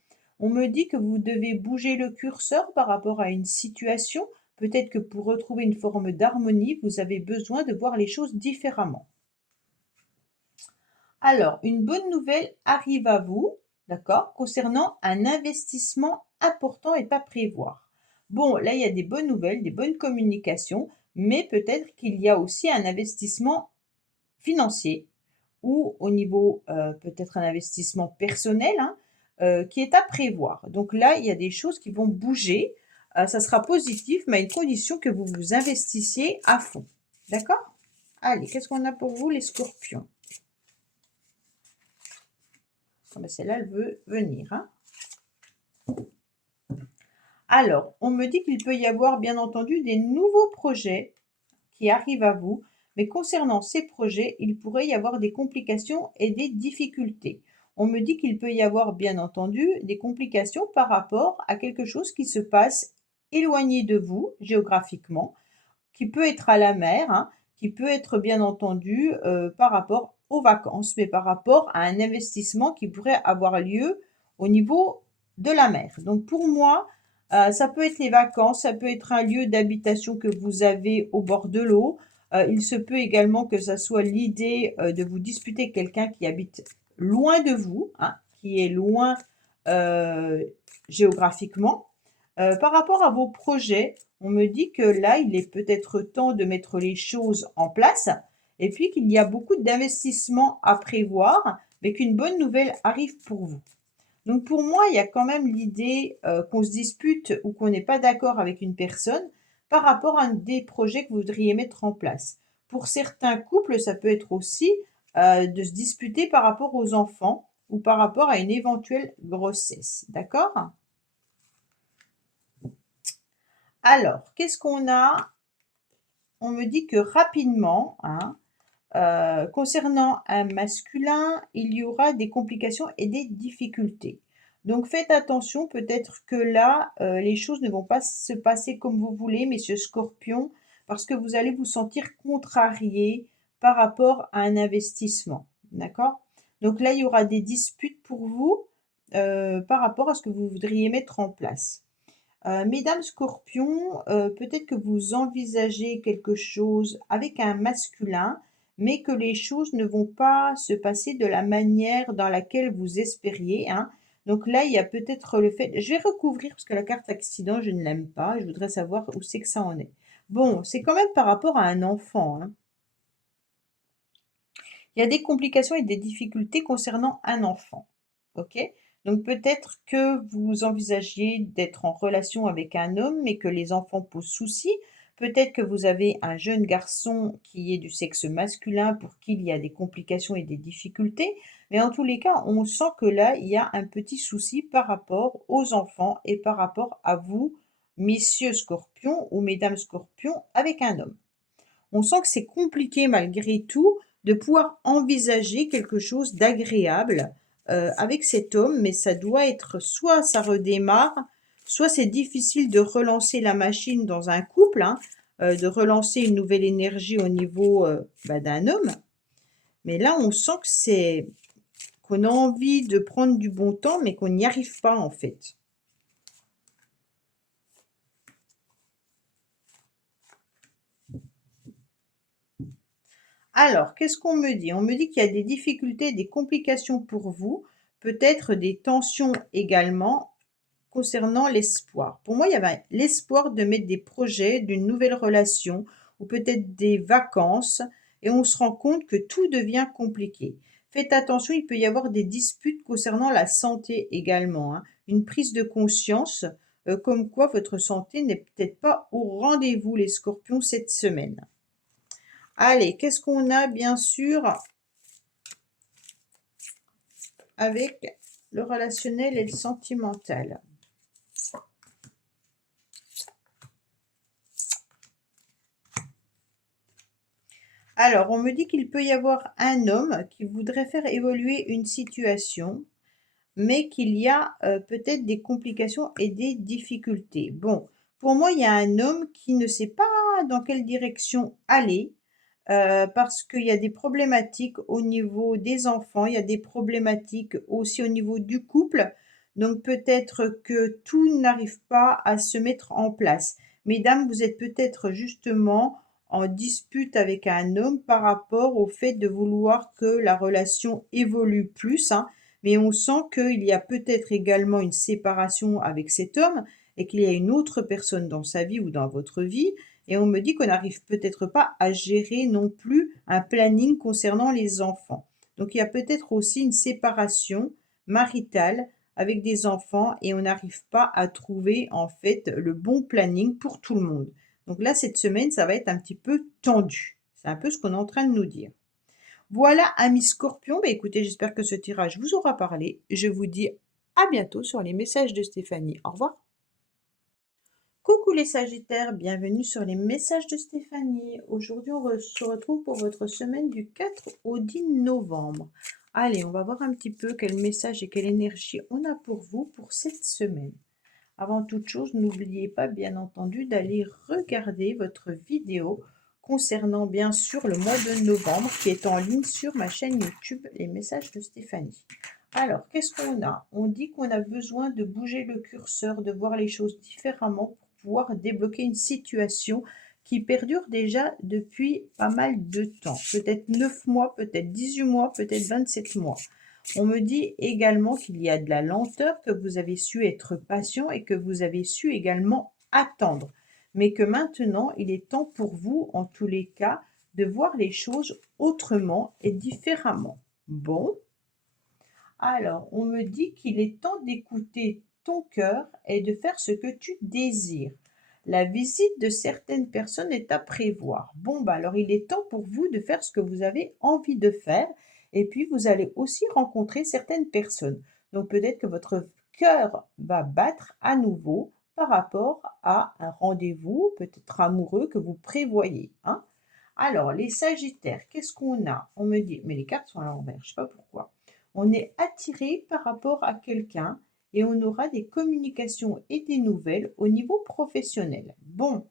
On me dit que vous devez bouger le curseur par rapport à une situation. Peut-être que pour retrouver une forme d'harmonie, vous avez besoin de voir les choses différemment. Alors, une bonne nouvelle arrive à vous, d'accord, concernant un investissement important et à prévoir. Bon, là, il y a des bonnes nouvelles, des bonnes communications, mais peut-être qu'il y a aussi un investissement financier ou au niveau peut-être un investissement personnel, hein, qui est à prévoir. Donc là, il y a des choses qui vont bouger. Ça sera positif, mais à une condition que vous vous investissiez à fond. D'accord? Allez, qu'est-ce qu'on a pour vous, les scorpions? Ah ben, celle-là, elle veut venir, hein. Alors, on me dit qu'il peut y avoir, bien entendu, des nouveaux projets qui arrivent à vous, mais concernant ces projets, il pourrait y avoir des complications et des difficultés. On me dit qu'il peut y avoir, bien entendu, des complications par rapport à quelque chose qui se passe éloigné de vous, géographiquement, qui peut être à la mer, hein, qui peut être, bien entendu, par rapport aux vacances, mais par rapport à un investissement qui pourrait avoir lieu au niveau de la mer. Donc pour moi, ça peut être les vacances, ça peut être un lieu d'habitation que vous avez au bord de l'eau. Il se peut également que ça soit l'idée, de vous disputer quelqu'un qui habite loin de vous, hein, qui est loin, heu, géographiquement. Par rapport à vos projets, on me dit que là, il est peut-être temps de mettre les choses en place et puis qu'il y a beaucoup d'investissements à prévoir, mais qu'une bonne nouvelle arrive pour vous. Donc pour moi, il y a quand même l'idée, qu'on se dispute ou qu'on n'est pas d'accord avec une personne par rapport à des projets que vous voudriez mettre en place. Pour certains couples, ça peut être aussi, de se disputer par rapport aux enfants ou par rapport à une éventuelle grossesse. D'accord? Alors, qu'est-ce qu'on a? On me dit que rapidement, hein, concernant un masculin, il y aura des complications et des difficultés. Donc faites attention, peut-être que là, les choses ne vont pas se passer comme vous voulez, messieurs Scorpions, parce que vous allez vous sentir contrarié par rapport à un investissement. D'accord? Donc là, il y aura des disputes pour vous, par rapport à ce que vous voudriez mettre en place. Mesdames Scorpions, peut-être que vous envisagez quelque chose avec un masculin, mais que les choses ne vont pas se passer de la manière dans laquelle vous espériez, hein. Donc là, il y a peut-être le fait je vais recouvrir parce que la carte accident, je ne l'aime pas, je voudrais savoir où c'est que ça en est. Bon, c'est quand même par rapport à un enfant, hein. Il y a des complications et des difficultés concernant un enfant. OK? Donc peut-être que vous envisagiez d'être en relation avec un homme, mais que les enfants posent souci. Peut-être que vous avez un jeune garçon qui est du sexe masculin pour qui il y a des complications et des difficultés. Mais en tous les cas, on sent que là, il y a un petit souci par rapport aux enfants et par rapport à vous, messieurs scorpions ou mesdames scorpions, avec un homme. On sent que c'est compliqué malgré tout de pouvoir envisager quelque chose d'agréable, avec cet homme, mais ça doit être soit ça redémarre, soit c'est difficile de relancer la machine dans un couple, hein, de relancer une nouvelle énergie au niveau, d'un homme. Mais là, on sent que c'est qu'on a envie de prendre du bon temps, mais qu'on n'y arrive pas, en fait. Alors, qu'est-ce qu'on me dit? On me dit qu'il y a des difficultés, des complications pour vous, peut-être des tensions également concernant l'espoir. Pour moi, il y avait l'espoir de mettre des projets, d'une nouvelle relation ou peut-être des vacances et on se rend compte que tout devient compliqué. Faites attention, il peut y avoir des disputes concernant la santé également, hein. Une prise de conscience, comme quoi votre santé n'est peut-être pas au rendez-vous, les scorpions, cette semaine. Allez, qu'est-ce qu'on a bien sûr avec le relationnel et le sentimental? Alors, on me dit qu'il peut y avoir un homme qui voudrait faire évoluer une situation, mais qu'il y a peut-être des complications et des difficultés. Bon, pour moi, il y a un homme qui ne sait pas dans quelle direction aller, parce qu'il y a des problématiques au niveau des enfants, il y a des problématiques aussi au niveau du couple. Donc peut-être que tout n'arrive pas à se mettre en place. Mesdames, vous êtes peut-être justement en dispute avec un homme par rapport au fait de vouloir que la relation évolue plus, hein, mais on sent qu'il y a peut-être également une séparation avec cet homme et qu'il y a une autre personne dans sa vie ou dans votre vie et on me dit qu'on n'arrive peut-être pas à gérer non plus un planning concernant les enfants. Donc il y a peut-être aussi une séparation maritale avec des enfants et on n'arrive pas à trouver en fait le bon planning pour tout le monde. Donc là, cette semaine, ça va être un petit peu tendu. C'est un peu ce qu'on est en train de nous dire. Voilà, amis scorpions, bah écoutez, j'espère que ce tirage vous aura parlé. Je vous dis à bientôt sur les messages de Stéphanie. Au revoir. Coucou les Sagittaires, bienvenue sur les messages de Stéphanie. Aujourd'hui, se retrouve pour votre semaine du 4 au 10 novembre. Allez, on va voir un petit peu quel message et quelle énergie on a pour vous pour cette semaine. Avant toute chose, n'oubliez pas, bien entendu, d'aller regarder votre vidéo concernant, bien sûr, le mois de novembre qui est en ligne sur ma chaîne YouTube, les messages de Stéphanie. Alors, qu'est-ce qu'on a? On dit qu'on a besoin de bouger le curseur, de voir les choses différemment pour pouvoir débloquer une situation qui perdure déjà depuis pas mal de temps. Peut-être 9 mois, peut-être 18 mois, peut-être 27 mois. On me dit également qu'il y a de la lenteur, que vous avez su être patient et que vous avez su également attendre. Mais que maintenant, il est temps pour vous, en tous les cas, de voir les choses autrement et différemment. Bon. Alors, on me dit qu'il est temps d'écouter ton cœur et de faire ce que tu désires. La visite de certaines personnes est à prévoir. Bon, bah alors il est temps pour vous de faire ce que vous avez envie de faire. Et puis, vous allez aussi rencontrer certaines personnes. Donc, peut-être que votre cœur va battre à nouveau par rapport à un rendez-vous, peut-être amoureux, que vous prévoyez, hein. Alors, les Sagittaires, qu'est-ce qu'on a? On me dit, mais les cartes sont à l'envers, je ne sais pas pourquoi. On est attiré par rapport à quelqu'un et on aura des communications et des nouvelles au niveau professionnel. Bon,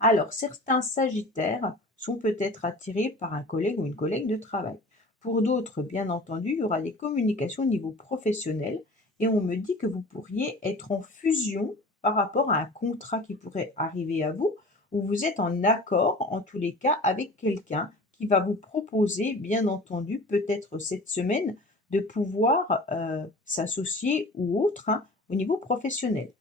alors certains Sagittaires sont peut-être attirés par un collègue ou une collègue de travail. Pour d'autres, bien entendu, il y aura des communications au niveau professionnel et on me dit que vous pourriez être en fusion par rapport à un contrat qui pourrait arriver à vous ou vous êtes en accord en tous les cas avec quelqu'un qui va vous proposer, bien entendu, peut-être cette semaine, de pouvoir s'associer ou autre, hein, au niveau professionnel.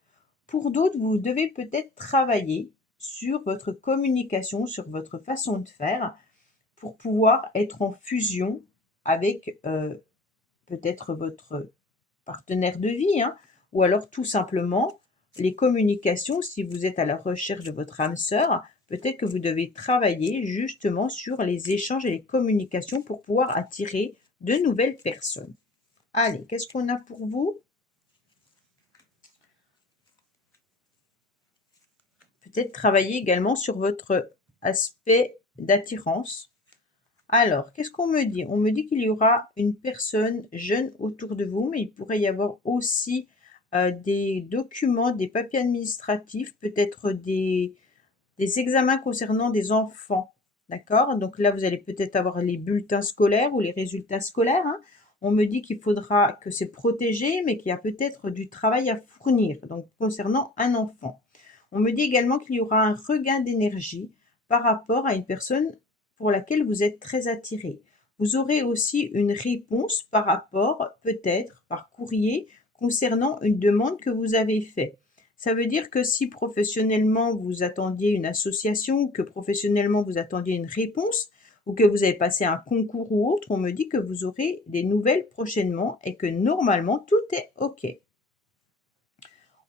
Pour d'autres, vous devez peut-être travailler sur votre communication, sur votre façon de faire pour pouvoir être en fusion avec peut-être votre partenaire de vie, hein, ou alors tout simplement les communications, si vous êtes à la recherche de votre âme sœur, peut-être que vous devez travailler justement sur les échanges et les communications pour pouvoir attirer de nouvelles personnes. Allez, qu'est-ce qu'on a pour vous? Peut-être travailler également sur votre aspect d'attirance. Alors, qu'est-ce qu'on me dit? On me dit qu'il y aura une personne jeune autour de vous, mais il pourrait y avoir aussi des documents, des papiers administratifs, peut-être des examens concernant des enfants. D'accord? Donc là, vous allez peut-être avoir les bulletins scolaires ou les résultats scolaires, hein. On me dit qu'il faudra que c'est protégé, mais qu'il y a peut-être du travail à fournir, donc concernant un enfant. On me dit également qu'il y aura un regain d'énergie par rapport à une personne pour laquelle vous êtes très attiré. Vous aurez aussi une réponse par rapport, peut-être par courrier, concernant une demande que vous avez faite. Ça veut dire que si professionnellement vous attendiez une association, ou que professionnellement vous attendiez une réponse, ou que vous avez passé un concours ou autre, on me dit que vous aurez des nouvelles prochainement et que normalement tout est OK.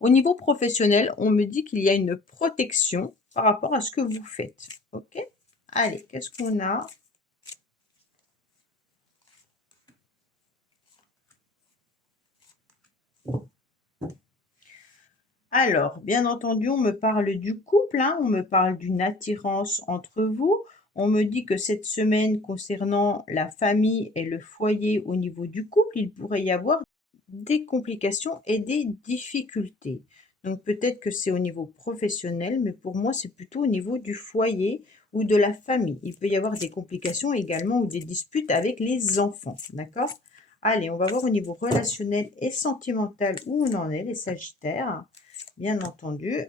Au niveau professionnel, on me dit qu'il y a une protection par rapport à ce que vous faites. OK? Allez, qu'est-ce qu'on a? Alors, bien entendu, on me parle du couple, hein, on me parle d'une attirance entre vous. On me dit que cette semaine, concernant la famille et le foyer au niveau du couple, il pourrait y avoir des complications et des difficultés. Donc peut-être que c'est au niveau professionnel, mais pour moi, c'est plutôt au niveau du foyer ou de la famille. Il peut y avoir des complications également ou des disputes avec les enfants, d'accord? Allez, on va voir au niveau relationnel et sentimental où on en est, les Sagittaires, bien entendu.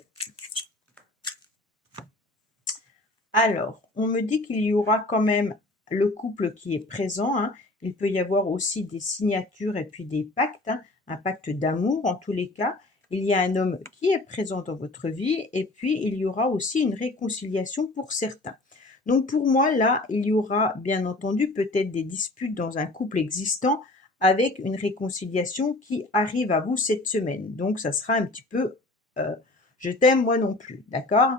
Alors, on me dit qu'il y aura quand même le couple qui est présent, hein. Il peut y avoir aussi des signatures et puis des pactes, hein, un pacte d'amour en tous les cas. Il y a un homme qui est présent dans votre vie et puis il y aura aussi une réconciliation pour certains. Donc pour moi, là, il y aura bien entendu peut-être des disputes dans un couple existant avec une réconciliation qui arrive à vous cette semaine. Donc ça sera un petit peu je t'aime moi non plus, d'accord?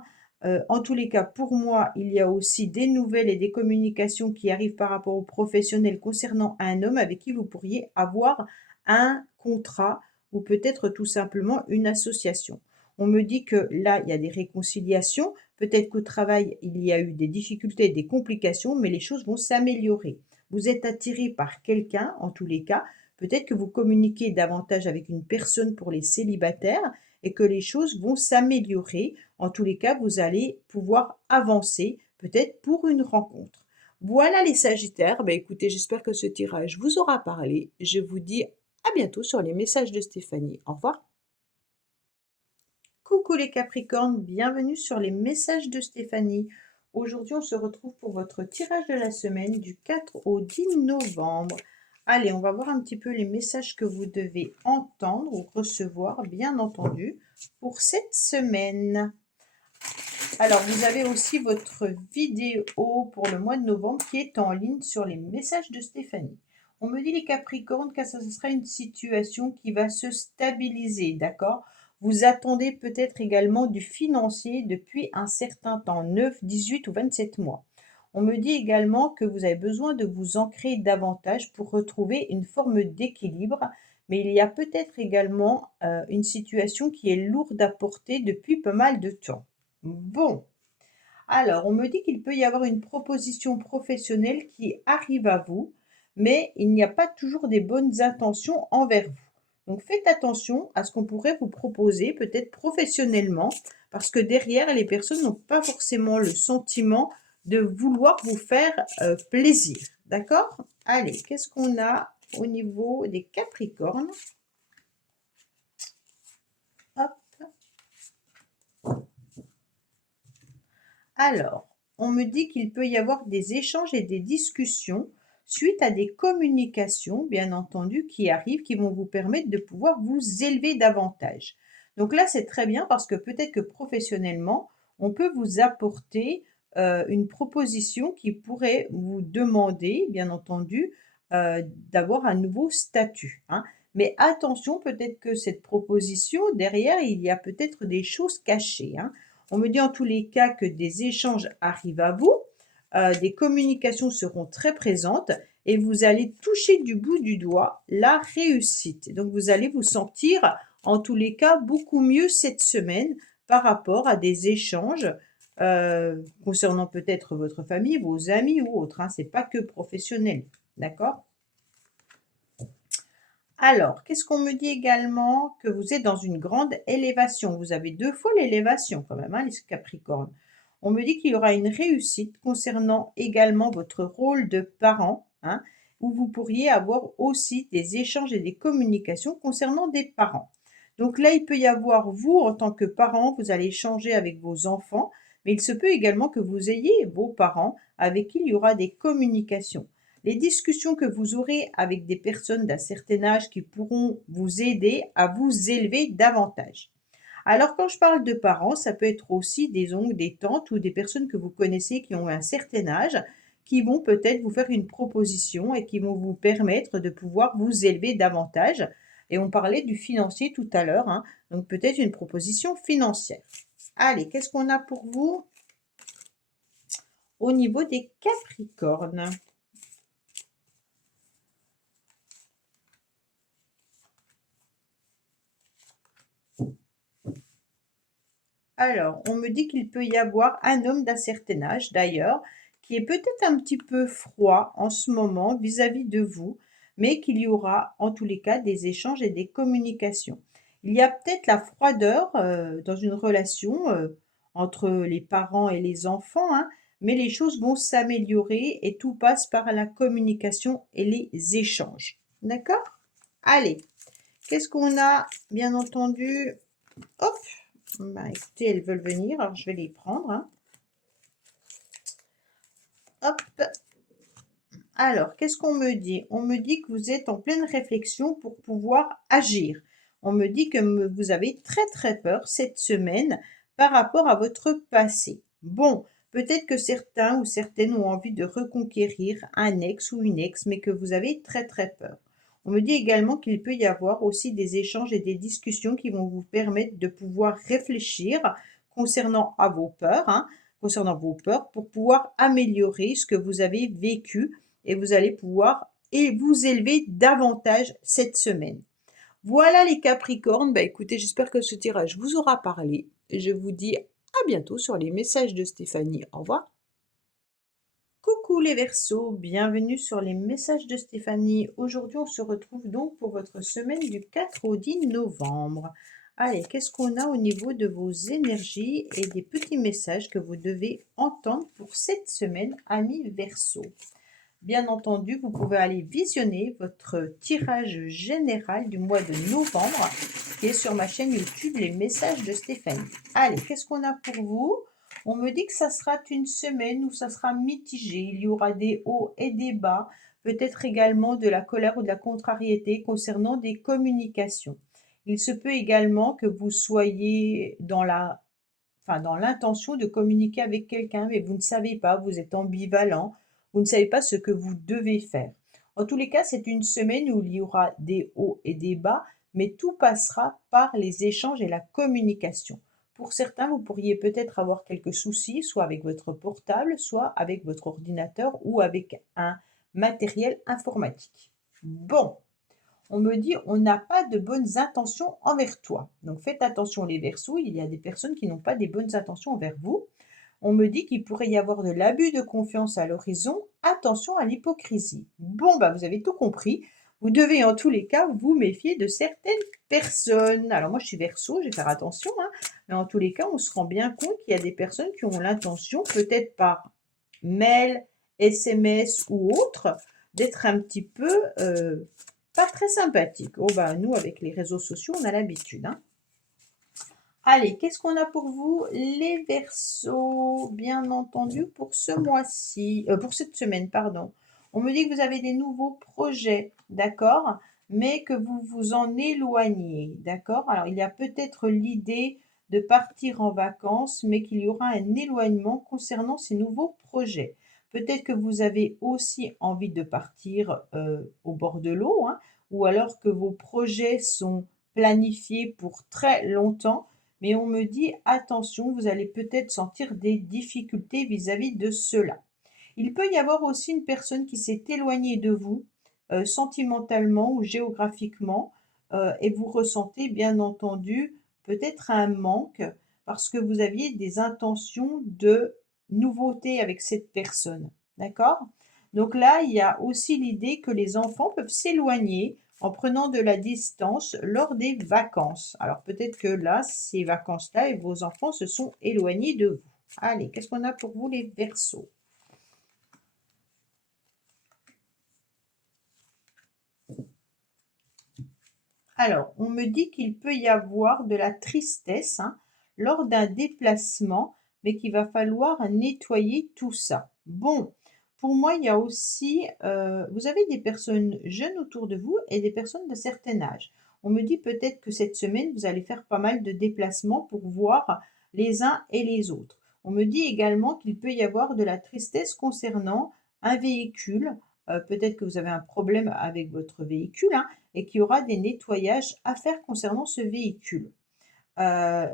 En tous les cas, pour moi, il y a aussi des nouvelles et des communications qui arrivent par rapport aux professionnels concernant un homme avec qui vous pourriez avoir un contrat ou peut-être tout simplement une association. On me dit que là, il y a des réconciliations. Peut-être qu'au travail, il y a eu des difficultés, des complications, mais les choses vont s'améliorer. Vous êtes attiré par quelqu'un, en tous les cas. Peut-être que vous communiquez davantage avec une personne pour les célibataires et que les choses vont s'améliorer. En tous les cas, vous allez pouvoir avancer, peut-être pour une rencontre. Voilà les Sagittaires. Ben, écoutez, j'espère que ce tirage vous aura parlé. Je vous dis à bientôt sur les messages de Stéphanie. Au revoir. Coucou les Capricornes, bienvenue sur les messages de Stéphanie. Aujourd'hui, on se retrouve pour votre tirage de la semaine du 4 au 10 novembre. Allez, on va voir un petit peu les messages que vous devez entendre ou recevoir, bien entendu, pour cette semaine. Alors, vous avez aussi votre vidéo pour le mois de novembre qui est en ligne sur les messages de Stéphanie. On me dit les Capricornes que ça sera une situation qui va se stabiliser, d'accord? Vous attendez peut-être également du financier depuis un certain temps, 9, 18 ou 27 mois. On me dit également que vous avez besoin de vous ancrer davantage pour retrouver une forme d'équilibre, mais il y a peut-être également une situation qui est lourde à porter depuis pas mal de temps. Bon, alors on me dit qu'il peut y avoir une proposition professionnelle qui arrive à vous, mais il n'y a pas toujours des bonnes intentions envers vous. Donc faites attention à ce qu'on pourrait vous proposer, peut-être professionnellement, parce que derrière, les personnes n'ont pas forcément le sentiment de vouloir vous faire plaisir. D'accord? Allez, qu'est-ce qu'on a au niveau des Capricornes? Hop. Alors, on me dit qu'il peut y avoir des échanges et des discussions suite à des communications, bien entendu, qui arrivent, qui vont vous permettre de pouvoir vous élever davantage. Donc là, c'est très bien parce que peut-être que professionnellement, on peut vous apporter une proposition qui pourrait vous demander, bien entendu, d'avoir un nouveau statut, hein. Mais attention, peut-être que cette proposition, derrière, il y a peut-être des choses cachées, hein. On me dit en tous les cas que des échanges arrivent à vous, des communications seront très présentes et vous allez toucher du bout du doigt la réussite. Donc vous allez vous sentir en tous les cas beaucoup mieux cette semaine par rapport à des échanges concernant peut-être votre famille, vos amis ou autres, hein. Ce n'est pas que professionnel, d'accord? Alors, qu'est-ce qu'on me dit également? Que vous êtes dans une grande élévation. Vous avez 2 fois l'élévation quand même, hein, les Capricornes. On me dit qu'il y aura une réussite concernant également votre rôle de parent, hein, où vous pourriez avoir aussi des échanges et des communications concernant des parents. Donc là, il peut y avoir vous, en tant que parent, vous allez échanger avec vos enfants, mais il se peut également que vous ayez vos parents avec qui il y aura des communications. Les discussions que vous aurez avec des personnes d'un certain âge qui pourront vous aider à vous élever davantage. Alors quand je parle de parents, ça peut être aussi des oncles, des tantes ou des personnes que vous connaissez qui ont un certain âge, qui vont peut-être vous faire une proposition et qui vont vous permettre de pouvoir vous élever davantage. Et on parlait du financier tout à l'heure, hein, donc peut-être une proposition financière. Allez, qu'est-ce qu'on a pour vous au niveau des Capricornes? Alors, on me dit qu'il peut y avoir un homme d'un certain âge, d'ailleurs, qui est peut-être un petit peu froid en ce moment vis-à-vis de vous, mais qu'il y aura en tous les cas des échanges et des communications. Il y a peut-être la froideur dans une relation entre les parents et les enfants, hein, mais les choses vont s'améliorer et tout passe par la communication et les échanges. D'accord? Allez, qu'est-ce qu'on a, bien entendu? Hop! Bah, écoutez, elles veulent venir, alors je vais les prendre, hein. Hop! Alors, qu'est-ce qu'on me dit? On me dit que vous êtes en pleine réflexion pour pouvoir agir. On me dit que vous avez très très peur cette semaine par rapport à votre passé. Bon, peut-être que certains ou certaines ont envie de reconquérir un ex ou une ex, mais que vous avez très très peur. On me dit également qu'il peut y avoir aussi des échanges et des discussions qui vont vous permettre de pouvoir réfléchir concernant à vos peurs, hein, concernant vos peurs, pour pouvoir améliorer ce que vous avez vécu et vous allez pouvoir vous élever davantage cette semaine. Voilà les Capricornes, bah écoutez, j'espère que ce tirage vous aura parlé. Je vous dis à bientôt sur les messages de Stéphanie. Au revoir. Coucou les Verseaux, bienvenue sur les messages de Stéphanie. Aujourd'hui, on se retrouve donc pour votre semaine du 4 au 10 novembre. Allez, qu'est-ce qu'on a au niveau de vos énergies et des petits messages que vous devez entendre pour cette semaine, amis Verseaux? Bien entendu, vous pouvez aller visionner votre tirage général du mois de novembre qui est sur ma chaîne YouTube Les Messages de Stéphanie. Allez, qu'est-ce qu'on a pour vous? On me dit que ça sera une semaine où ça sera mitigé. Il y aura des hauts et des bas, peut-être également de la colère ou de la contrariété concernant des communications. Il se peut également que vous soyez dans l'intention de communiquer avec quelqu'un, mais vous ne savez pas, vous êtes ambivalent, vous ne savez pas ce que vous devez faire. En tous les cas, c'est une semaine où il y aura des hauts et des bas, mais tout passera par les échanges et la communication. Pour certains, vous pourriez peut-être avoir quelques soucis, soit avec votre portable, soit avec votre ordinateur ou avec un matériel informatique. Bon, on me dit on n'a pas de bonnes intentions envers toi. Donc faites attention les Verseaux, il y a des personnes qui n'ont pas des bonnes intentions envers vous. On me dit qu'il pourrait y avoir de l'abus de confiance à l'horizon. Attention à l'hypocrisie. Bon, bah vous avez tout compris. Vous devez en tous les cas vous méfier de certaines personnes. Alors moi je suis Verseau, je vais faire attention, hein, mais en tous les cas on se rend bien compte qu'il y a des personnes qui ont l'intention, peut-être par mail, SMS ou autre, d'être un petit peu pas très sympathique. Oh bah nous avec les réseaux sociaux on a l'habitude, hein. Allez, qu'est-ce qu'on a pour vous les Verseaux? Bien entendu pour ce mois-ci, pour cette semaine, pardon. On me dit que vous avez des nouveaux projets, d'accord? Mais que vous vous en éloignez, d'accord? Alors il y a peut-être l'idée de partir en vacances, mais qu'il y aura un éloignement concernant ces nouveaux projets. Peut-être que vous avez aussi envie de partir au bord de l'eau, hein, ou alors que vos projets sont planifiés pour très longtemps, mais on me dit attention, vous allez peut-être sentir des difficultés vis-à-vis de cela. Il peut y avoir aussi une personne qui s'est éloignée de vous, sentimentalement ou géographiquement, et vous ressentez bien entendu peut-être un manque parce que vous aviez des intentions de nouveauté avec cette personne. D'accord? Donc là, il y a aussi l'idée que les enfants peuvent s'éloigner en prenant de la distance lors des vacances. Alors peut-être que là, ces vacances-là et vos enfants se sont éloignés de vous. Allez, qu'est-ce qu'on a pour vous les Verseaux? Alors, on me dit qu'il peut y avoir de la tristesse, hein, lors d'un déplacement, mais qu'il va falloir nettoyer tout ça. Bon, pour moi, il y a aussi, vous avez des personnes jeunes autour de vous et des personnes de certain âge. On me dit peut-être que cette semaine, vous allez faire pas mal de déplacements pour voir les uns et les autres. On me dit également qu'il peut y avoir de la tristesse concernant un véhicule. Peut-être que vous avez un problème avec votre véhicule, hein, et qu'il y aura des nettoyages à faire concernant ce véhicule. Heu,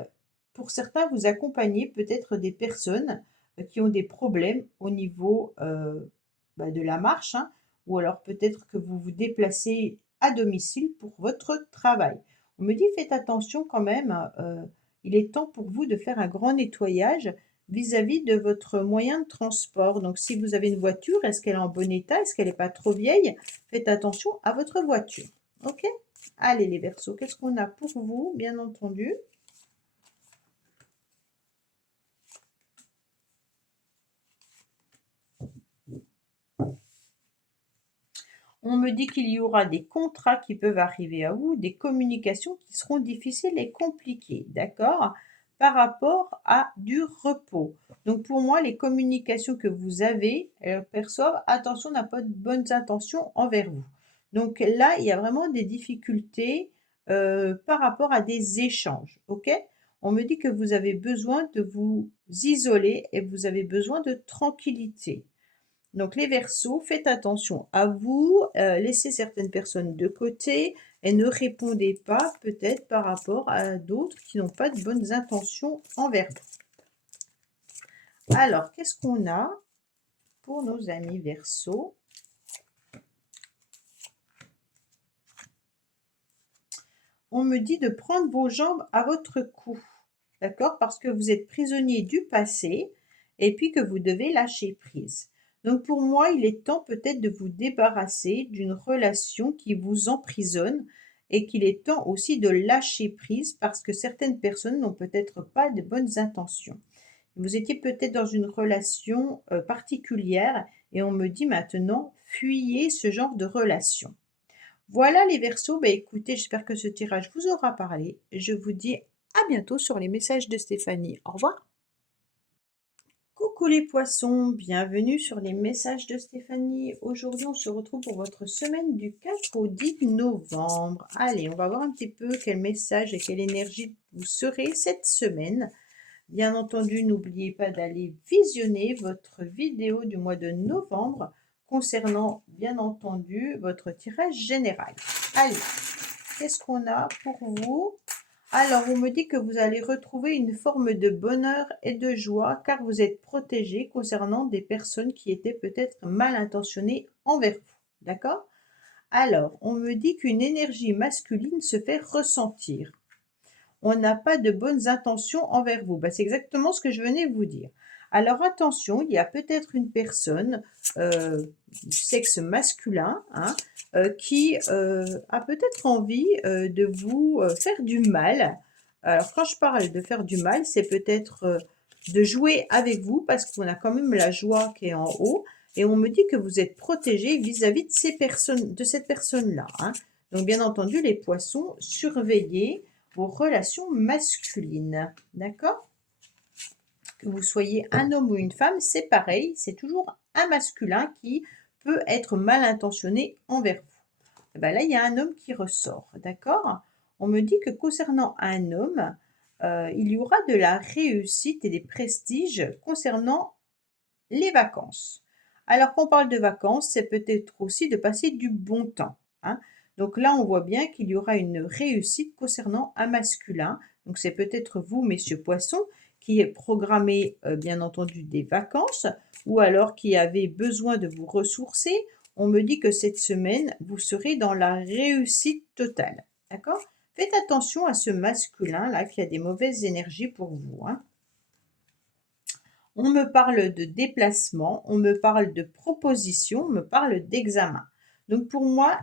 pour certains, vous accompagnez peut-être des personnes, qui ont des problèmes au niveau, de la marche, hein, ou alors peut-être que vous vous déplacez à domicile pour votre travail. On me dit: «Faites attention quand même, il est temps pour vous de faire un grand nettoyage vis-à-vis de votre moyen de transport». Donc si vous avez une voiture, est-ce qu'elle est en bon état? Est-ce qu'elle n'est pas trop vieille? Faites attention à votre voiture. OK? Allez les Verseaux, qu'est-ce qu'on a pour vous, bien entendu? On me dit qu'il y aura des contrats qui peuvent arriver à vous, des communications qui seront difficiles et compliquées, d'accord? Par rapport à du repos. Donc pour moi, les communications que vous avez, elles perçoivent, attention, n'a pas de bonnes intentions envers vous. Donc là, il y a vraiment des difficultés par rapport à des échanges, ok? On me dit que vous avez besoin de vous isoler et vous avez besoin de tranquillité. Donc les Verseaux, faites attention à vous, laissez certaines personnes de côté et ne répondez pas peut-être par rapport à d'autres qui n'ont pas de bonnes intentions envers vous. Alors, qu'est-ce qu'on a pour nos amis Verseaux? On me dit de prendre vos jambes à votre cou, d'accord? Parce que vous êtes prisonnier du passé et puis que vous devez lâcher prise. Donc pour moi, il est temps peut-être de vous débarrasser d'une relation qui vous emprisonne et qu'il est temps aussi de lâcher prise parce que certaines personnes n'ont peut-être pas de bonnes intentions. Vous étiez peut-être dans une relation particulière et on me dit maintenant, fuyez ce genre de relation. Voilà les Verseaux, bah, écoutez, j'espère que ce tirage vous aura parlé. Je vous dis à bientôt sur les messages de Stéphanie. Au revoir. Coucou les poissons, bienvenue sur les messages de Stéphanie. Aujourd'hui, on se retrouve pour votre semaine du 4 au 10 novembre. Allez, on va voir un petit peu quel message et quelle énergie vous serez cette semaine. Bien entendu, n'oubliez pas d'aller visionner votre vidéo du mois de novembre concernant, bien entendu, votre tirage général. Allez, qu'est-ce qu'on a pour vous? Alors, on me dit que vous allez retrouver une forme de bonheur et de joie car vous êtes protégé concernant des personnes qui étaient peut-être mal intentionnées envers vous. D'accord? Alors, on me dit qu'une énergie masculine se fait ressentir. On n'a pas de bonnes intentions envers vous. Bah, c'est exactement ce que je venais de vous dire. Alors attention, il y a peut-être une personne du sexe masculin, hein, qui a peut-être envie de vous faire du mal. Alors quand je parle de faire du mal, c'est peut-être de jouer avec vous parce qu'on a quand même la joie qui est en haut et on me dit que vous êtes protégé vis-à-vis de ces personnes, de cette personne-là, hein. Donc bien entendu, les poissons, surveillez vos relations masculines, d'accord? Que vous soyez un homme ou une femme, c'est pareil, c'est toujours un masculin qui peut être mal intentionné envers vous. Et ben là, il y a un homme qui ressort, d'accord? On me dit que concernant un homme, il y aura de la réussite et des prestiges concernant les vacances. Alors qu'on parle de vacances, c'est peut-être aussi de passer du bon temps, hein. Donc là, on voit bien qu'il y aura une réussite concernant un masculin. Donc c'est peut-être vous, messieurs poissons, qui programmez bien entendu des vacances ou alors qui avez besoin de vous ressourcer. On me dit que cette semaine, vous serez dans la réussite totale. D'accord? Faites attention à ce masculin-là qui a des mauvaises énergies pour vous, hein. On me parle de déplacement, on me parle de proposition, on me parle d'examen. Donc pour moi,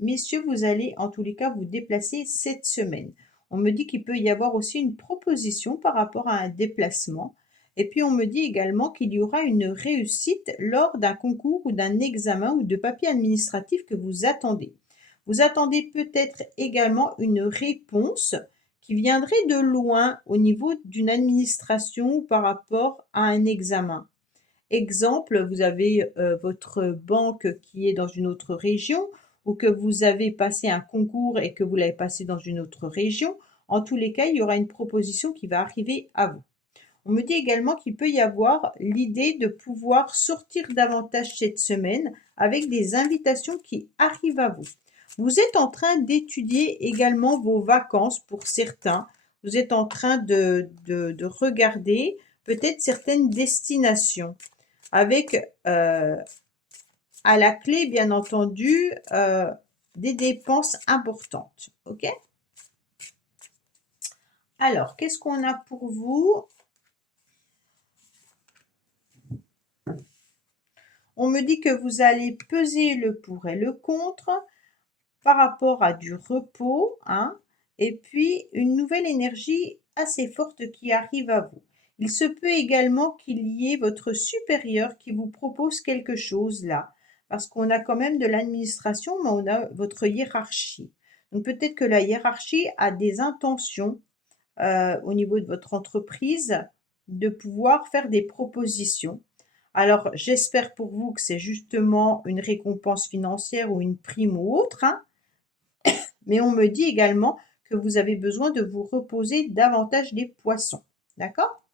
messieurs, vous allez en tous les cas vous déplacer cette semaine. On me dit qu'il peut y avoir aussi une proposition par rapport à un déplacement. Et puis on me dit également qu'il y aura une réussite lors d'un concours ou d'un examen ou de papier administratif que vous attendez. Vous attendez peut-être également une réponse qui viendrait de loin au niveau d'une administration ou par rapport à un examen. Exemple, vous avez, votre banque qui est dans une autre région ou que vous avez passé un concours et que vous l'avez passé dans une autre région. En tous les cas, il y aura une proposition qui va arriver à vous. On me dit également qu'il peut y avoir l'idée de pouvoir sortir davantage cette semaine avec des invitations qui arrivent à vous. Vous êtes en train d'étudier également vos vacances pour certains. Vous êtes en train de regarder peut-être certaines destinations avec à la clé, bien entendu, des dépenses importantes. OK? Alors, qu'est-ce qu'on a pour vous? On me dit que vous allez peser le pour et le contre par rapport à du repos, hein, et puis une nouvelle énergie assez forte qui arrive à vous. Il se peut également qu'il y ait votre supérieur qui vous propose quelque chose là, parce qu'on a quand même de l'administration, mais on a votre hiérarchie. Donc peut-être que la hiérarchie a des intentions au niveau de votre entreprise de pouvoir faire des propositions. Alors, j'espère pour vous que c'est justement une récompense financière ou une prime ou autre, hein, mais on me dit également que vous avez besoin de vous reposer davantage des poissons. D'accord?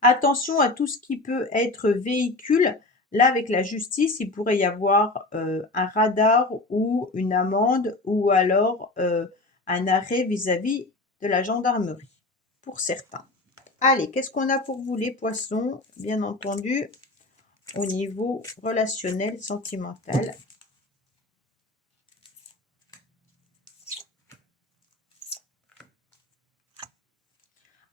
Attention à tout ce qui peut être véhicule. Là, avec la justice, il pourrait y avoir un radar ou une amende ou alors un arrêt vis-à-vis de la gendarmerie, pour certains. Allez, qu'est-ce qu'on a pour vous les poissons? Bien entendu, au niveau relationnel, sentimental.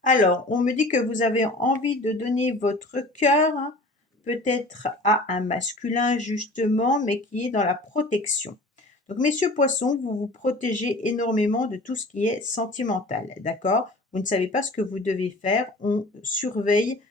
Alors, on me dit que vous avez envie de donner votre cœur, hein, peut-être à un masculin justement, mais qui est dans la protection. Donc, messieurs poissons, vous vous protégez énormément de tout ce qui est sentimental, d'accord? Vous ne savez pas ce que vous devez faire, on surveille,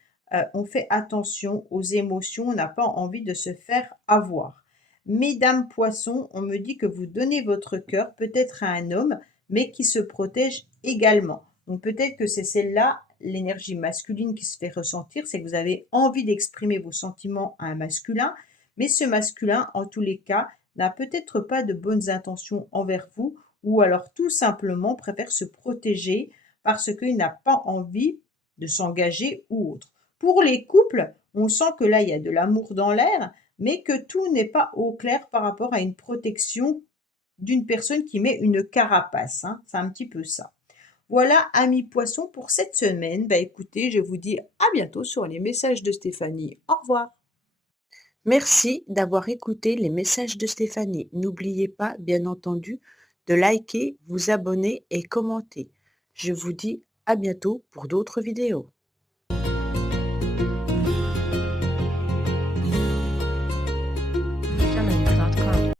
on fait attention aux émotions, on n'a pas envie de se faire avoir. Mesdames poissons, on me dit que vous donnez votre cœur peut-être à un homme, mais qui se protège également. Donc peut-être que c'est celle-là, l'énergie masculine qui se fait ressentir, c'est que vous avez envie d'exprimer vos sentiments à un masculin, mais ce masculin, en tous les cas, n'a peut-être pas de bonnes intentions envers vous, ou alors tout simplement préfère se protéger parce qu'il n'a pas envie de s'engager ou autre. Pour les couples, on sent que là, il y a de l'amour dans l'air, mais que tout n'est pas au clair par rapport à une protection d'une personne qui met une carapace, hein. C'est un petit peu ça. Voilà, amis poissons, pour cette semaine. Bah écoutez, je vous dis à bientôt sur les messages de Stéphanie. Au revoir. Merci d'avoir écouté les messages de Stéphanie. N'oubliez pas, bien entendu, de liker, vous abonner et commenter. Je vous dis à bientôt pour d'autres vidéos.